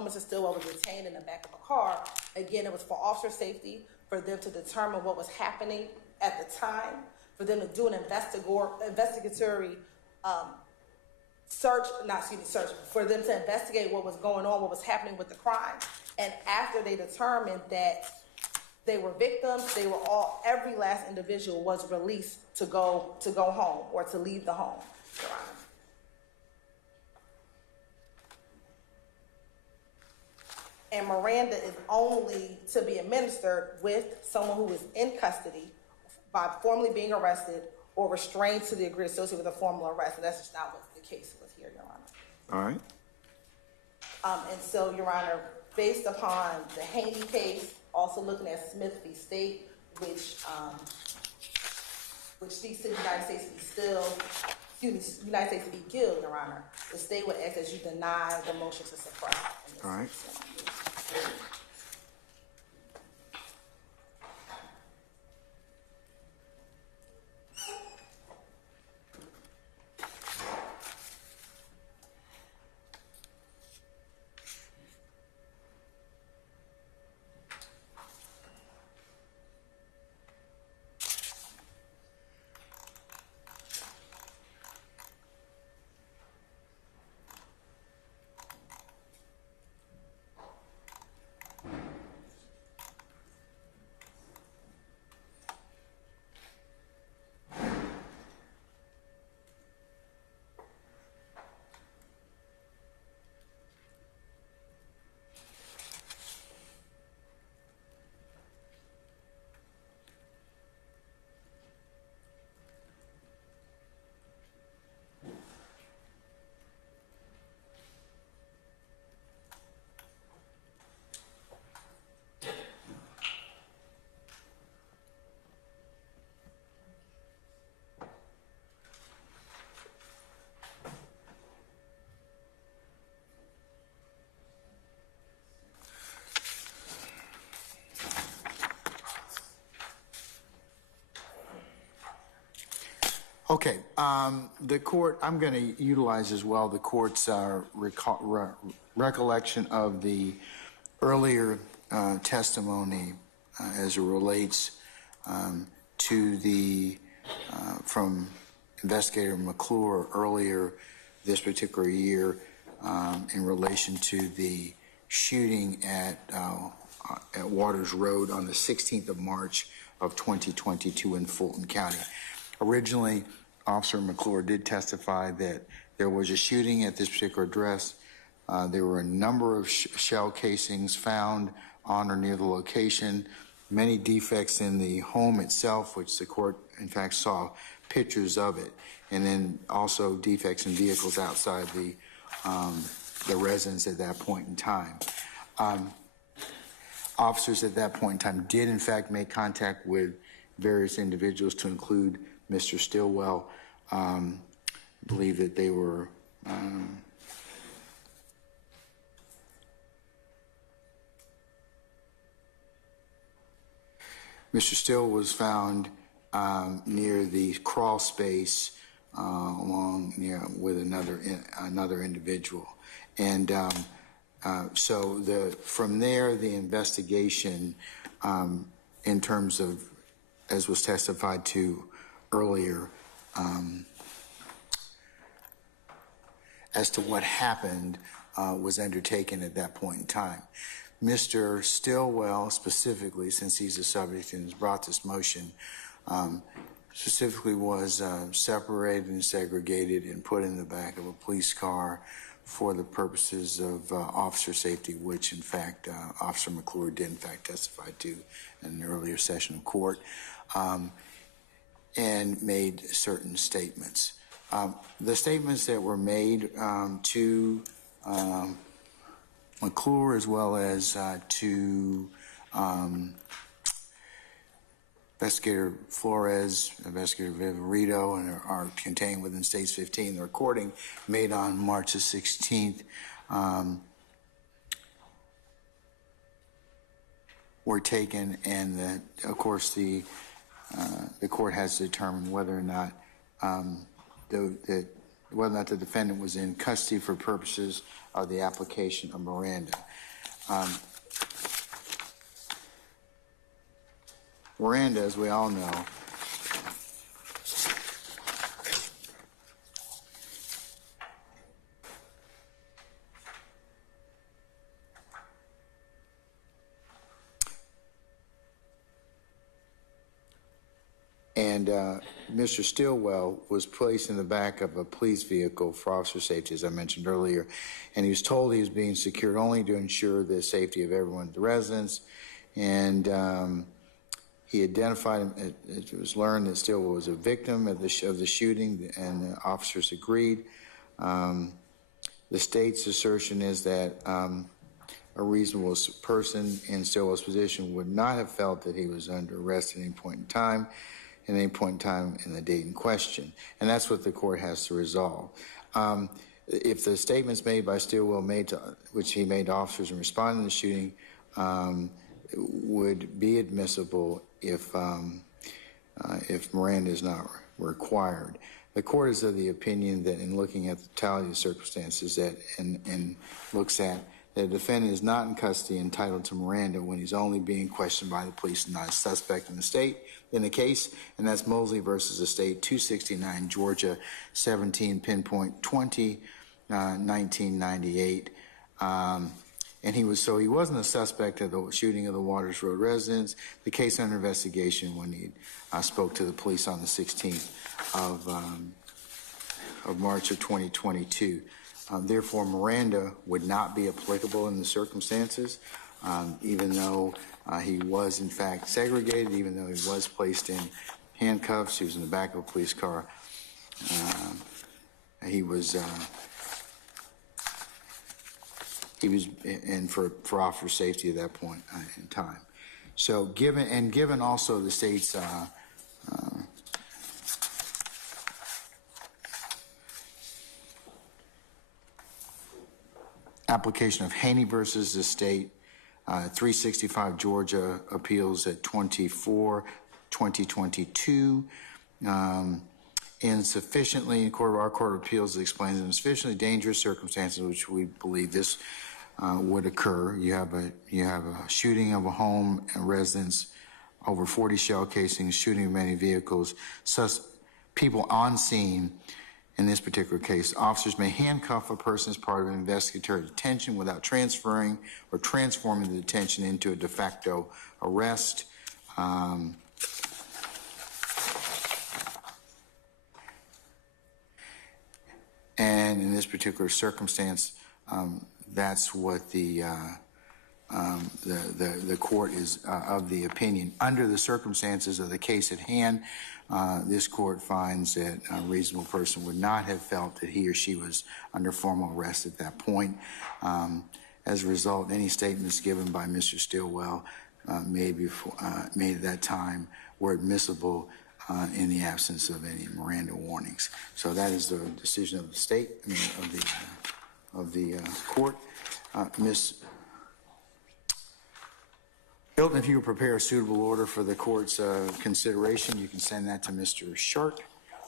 Mr. Stillwell was detained in the back of a car, again, it was for officer safety, for them to determine what was happening at the time, for them to do an investigatory search, for them to investigate what was going on, what was happening with the crime. And after they determined that they were victims, every last individual was released to go home or to leave the home, Your Honor. And Miranda is only to be administered with someone who is in custody by formally being arrested or restrained to the degree associated with a formal arrest. And that's just not what the case was here, Your Honor. All right. And so, Your Honor, based upon the Haney case, also looking at Smith v. State, which speaks to the United States v. Gill, Your Honor, the state would ask that you deny the motion to suppress. All right. Okay, the court, I'm going to utilize as well the court's recollection of the earlier testimony as it relates to the, from Investigator McClure earlier this particular year in relation to the shooting at Waters Road on the 16th of March of 2022 in Fulton County. Originally, Officer McClure did testify that there was a shooting at this particular address. There were a number of shell casings found on or near the location, many defects in the home itself, which the court, in fact, saw pictures of it, and then also defects in vehicles outside the residence at that point in time. Officers at that point in time did in fact make contact with various individuals, to include Mr. Stillwell. Believe that they were Mr. Still was found near the crawl space with another individual, and so from there the investigation, in terms of, as was testified to earlier, as to what happened, was undertaken at that point in time. Mr. Stillwell, specifically, since he's the subject and has brought this motion, specifically was separated and segregated and put in the back of a police car for the purposes of officer safety, which in fact Officer McClure did in fact testify to in an earlier session of court, and made certain statements. The statements that were made to McClure, as well as to Investigator Flores, Investigator Viverito, and are contained within States 15. The recording made on March the 16th were taken, and that, of course, the court has to determine whether or not whether or not the defendant was in custody for purposes of the application of Miranda. Miranda, as we all know, and Mr. Stillwell was placed in the back of a police vehicle for officer safety, as I mentioned earlier, and he was told he was being secured only to ensure the safety of everyone at the residence, and he identified him. It was learned that Stillwell was a victim of the shooting, and the officers agreed. The state's assertion is that a reasonable person in Stillwell's position would not have felt that he was under arrest at any point in time, in the date in question. And that's what the court has to resolve. If the statements made by Stillwell, which he made to officers in responding to the shooting, would be admissible if Miranda is not required. The court is of the opinion that, in looking at the totality of circumstances, that and looks at the defendant is not in custody entitled to Miranda when he's only being questioned by the police and not a suspect in the case, and that's Mosley versus the state, 269 Georgia 17 pinpoint 20 1998. And he wasn't a suspect of the shooting of the Waters Road residents. The case under investigation when he spoke to the police on the 16th of March of 2022. Therefore, Miranda would not be applicable in the circumstances, even though he was in fact segregated, even though he was placed in handcuffs, he was in the back of a police car. He was in for officer safety at that point in time. So given also the state's application of Haney versus the state, 365 Georgia appeals at 24/2022, insufficiently, our Court of Appeals explains in sufficiently dangerous circumstances, which we believe this would occur. You have a shooting of a home and residence, over 40 shell casings, shooting of many vehicles, people on scene. In this particular case, officers may handcuff a person as part of an investigatory detention without transferring or transforming the detention into a de facto arrest. And in this particular circumstance, that's what the court is of the opinion. Under the circumstances of the case at hand, this court finds that a reasonable person would not have felt that he or she was under formal arrest at that point. As a result, any statements given by Mr. Stillwell made at that time were admissible in the absence of any Miranda warnings. So that is the decision of the state, of the court. Ms. Hilton, if you would prepare a suitable order for the court's consideration, you can send that to Mr. Sharp.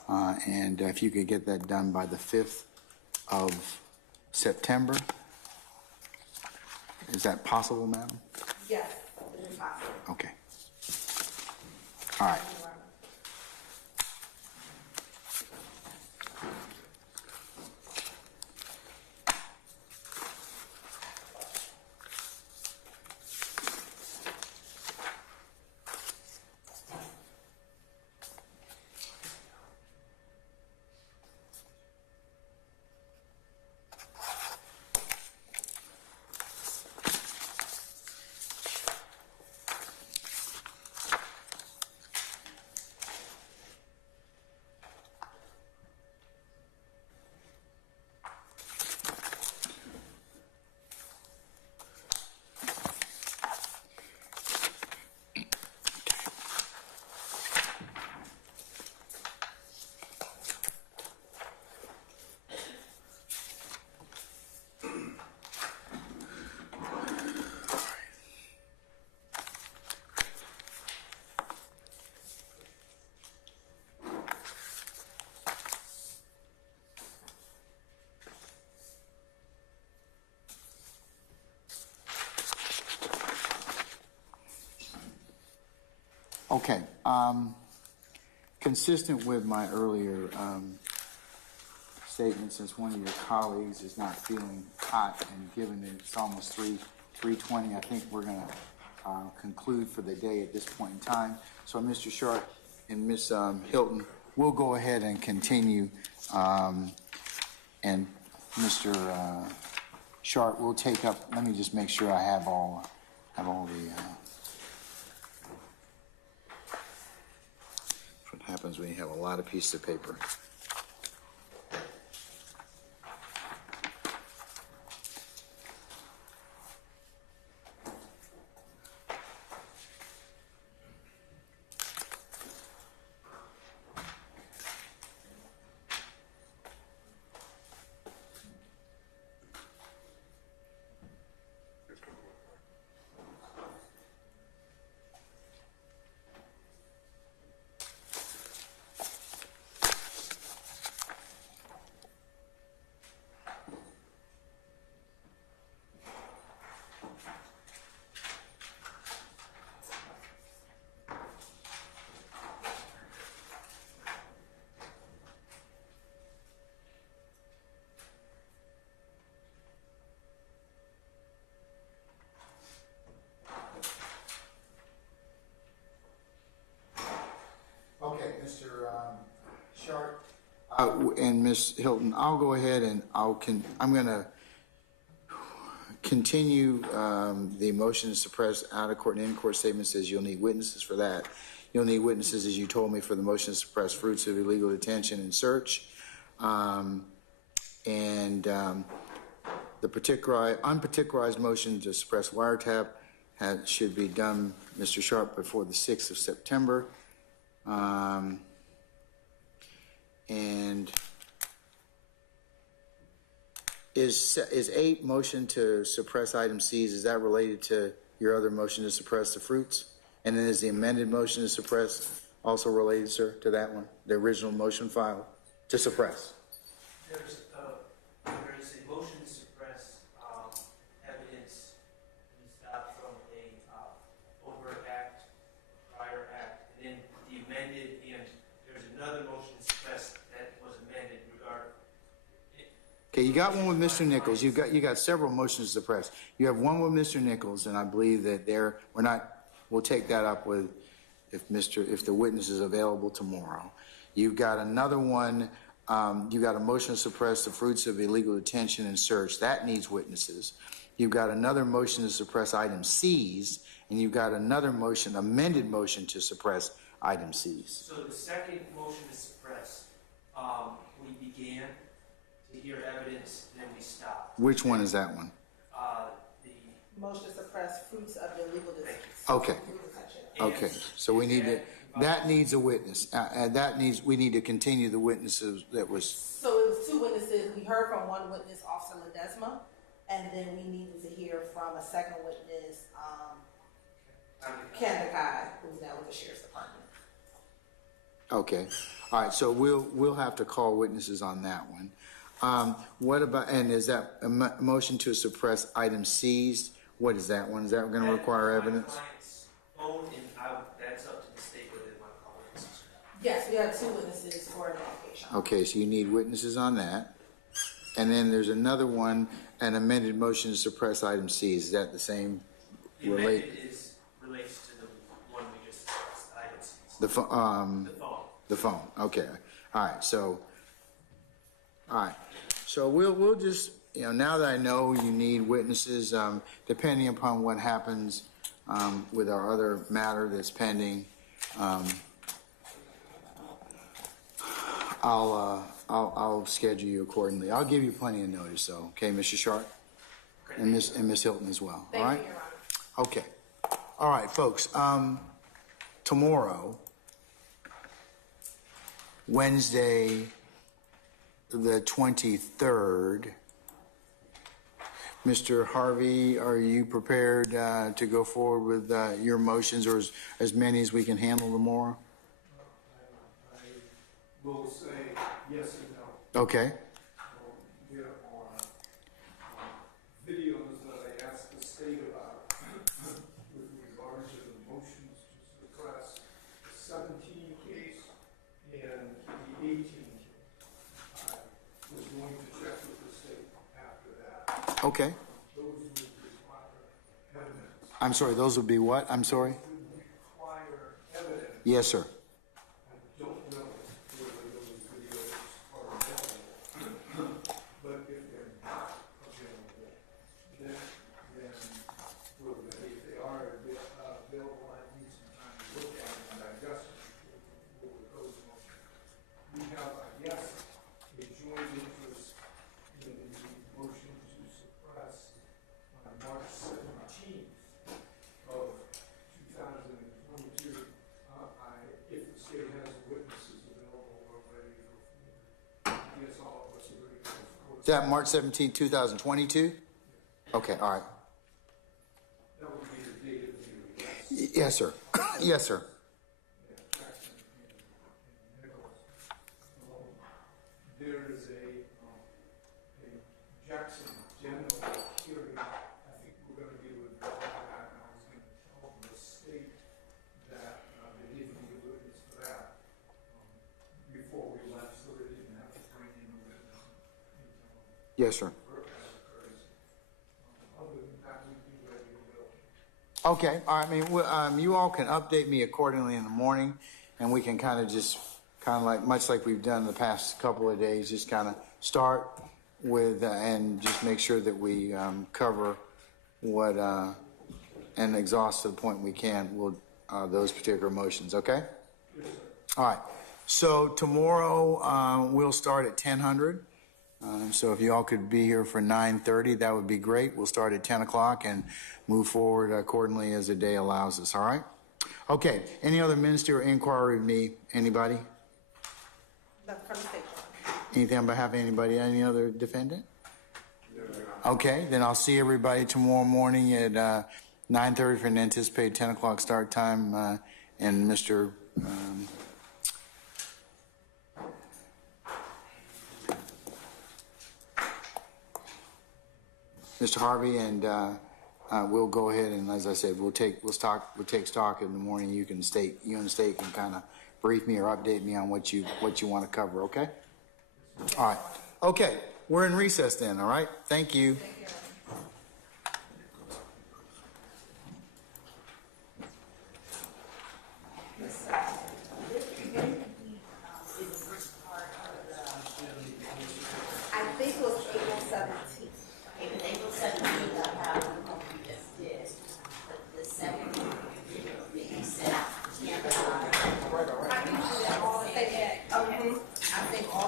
And if you could get that done by the 5th of September. Is that possible, madam? Yes, it is possible. Okay. All right. Okay. Consistent with my earlier statement, since one of your colleagues is not feeling hot and given that it's almost 3:20, I think we're going to conclude for the day at this point in time. So Mr. Sharp and Ms. Hilton, we'll go ahead and continue. And Mr. Sharp, we'll take up, let me just make sure I have all the what happens when you have a lot of pieces of paper. Okay, Mr. Sharp and Ms. Hilton, I'll go ahead and I'm going to continue the motion to suppress out of court and in court statement says you'll need witnesses for that. You'll need witnesses, as you told me, for the motion to suppress fruits of illegal detention and search. The unparticularized motion to suppress wiretap should be done, Mr. Sharp, before the 6th of September. And is 8 motion to suppress item C's, is that related to your other motion to suppress the fruits? And then is the amended motion to suppress also related, sir, to that one, the original motion filed to suppress? There's a motion to suppress evidence stopped from a overt act, prior act, and then the amended, and there's another motion to suppress that was amended regarding. Okay, you got one with Mr. Nichols. You got several motions to suppress. You have one with Mr. Nichols, and I believe that we'll take that up with if the witness is available tomorrow. You've got another one. You got a motion to suppress the fruits of illegal detention and search. That needs witnesses. You've got another motion to suppress item C's, and you've got another motion, amended motion to suppress item C's. So the second motion to suppress, we began to hear evidence, then we stopped. Which one is that one? motion to suppress fruits of the legal dispute. Okay. Okay, so we need to, that needs a witness. We need to continue the witnesses that was, So it was two witnesses. We heard from one witness, Officer Ledesma, and then we needed to hear from a second witness, Kandakai, who's now with the Sheriff's Department. okay. All right, so we'll have to call witnesses on that one. What about, and is that a motion to suppress item seized? What is that one? Is that gonna require evidence? Phone and that's up to the state whether they want to call witnesses. Yes, we have two witnesses for an application. Okay, so you need witnesses on that. And then there's another one, an amended motion to suppress item C. Is that the same? The amended relates to the one we just discussed, item C. The phone. The phone. The phone. Okay. All right. So, all right. So we'll just, now that I know you need witnesses, depending upon what happens with our other matter that's pending, I'll schedule you accordingly. I'll give you plenty of notice, though. Okay, Mr. Sharp, and Miss Hilton as well. All right. Thank you, Your Honor. Okay. All right, folks. Tomorrow, Wednesday, the 23rd. Mr. Harvey, are you prepared to go forward with your motions, or as many as we can handle tomorrow? I will say yes and no. Okay. There are videos that I asked the state about with regard to the motions to suppress the 17 case and the 18 case. I was going to check with the state after that. Okay. Those would require evidence. I'm sorry, those would be what? I'm sorry? Would require evidence. Yes, sir. I don't know whether those videos are available, but if they're not available, then if they are available, I need some time to look at them and digest them with those motions. We have, I guess, a joint interest in the motion to suppress on March 17th of 2022. If the state has witnesses available, we're ready to go forward. Yes, all of us are ready to go forward. Is that March 17, 2022? Okay, all right. That would be the date of the arrest. Yes, sir. Yes, sir. Yeah, Jackson and Nichols. There is a Jackson general hearing. I think we're going to be withdrawing that, and I was going to tell the state that they didn't need a witness for that before we left, so they didn't have to bring in a witness. Yes, sir. Other than that, we'd be ready to go. Okay, all right. I mean, you all can update me accordingly in the morning, and we can kind of like, much like we've done the past couple of days, just kind of start with and just make sure that we cover what and exhaust to the point we can those particular motions. Okay. All right. So tomorrow we'll start at 10:00. So if you all could be here for 9:30, that would be great. We'll start at 10 o'clock and move forward accordingly as the day allows us, all right? Okay, any other ministerial inquiry with me? Anybody? That's from the state. Anything on behalf of anybody? Any other defendant? Okay, then I'll see everybody tomorrow morning at 9:30 for an anticipated 10 o'clock start time. And Mr. Harvey, and we'll go ahead and, as I said, we'll take stock in the morning. You and the state can kind of brief me or update me on what you want to cover. Okay. All right. Okay. We're in recess then. All right. Thank you. I think it was April 17th. April 17th, I have what we just did, but the second one, you said, I think all the same day. I think all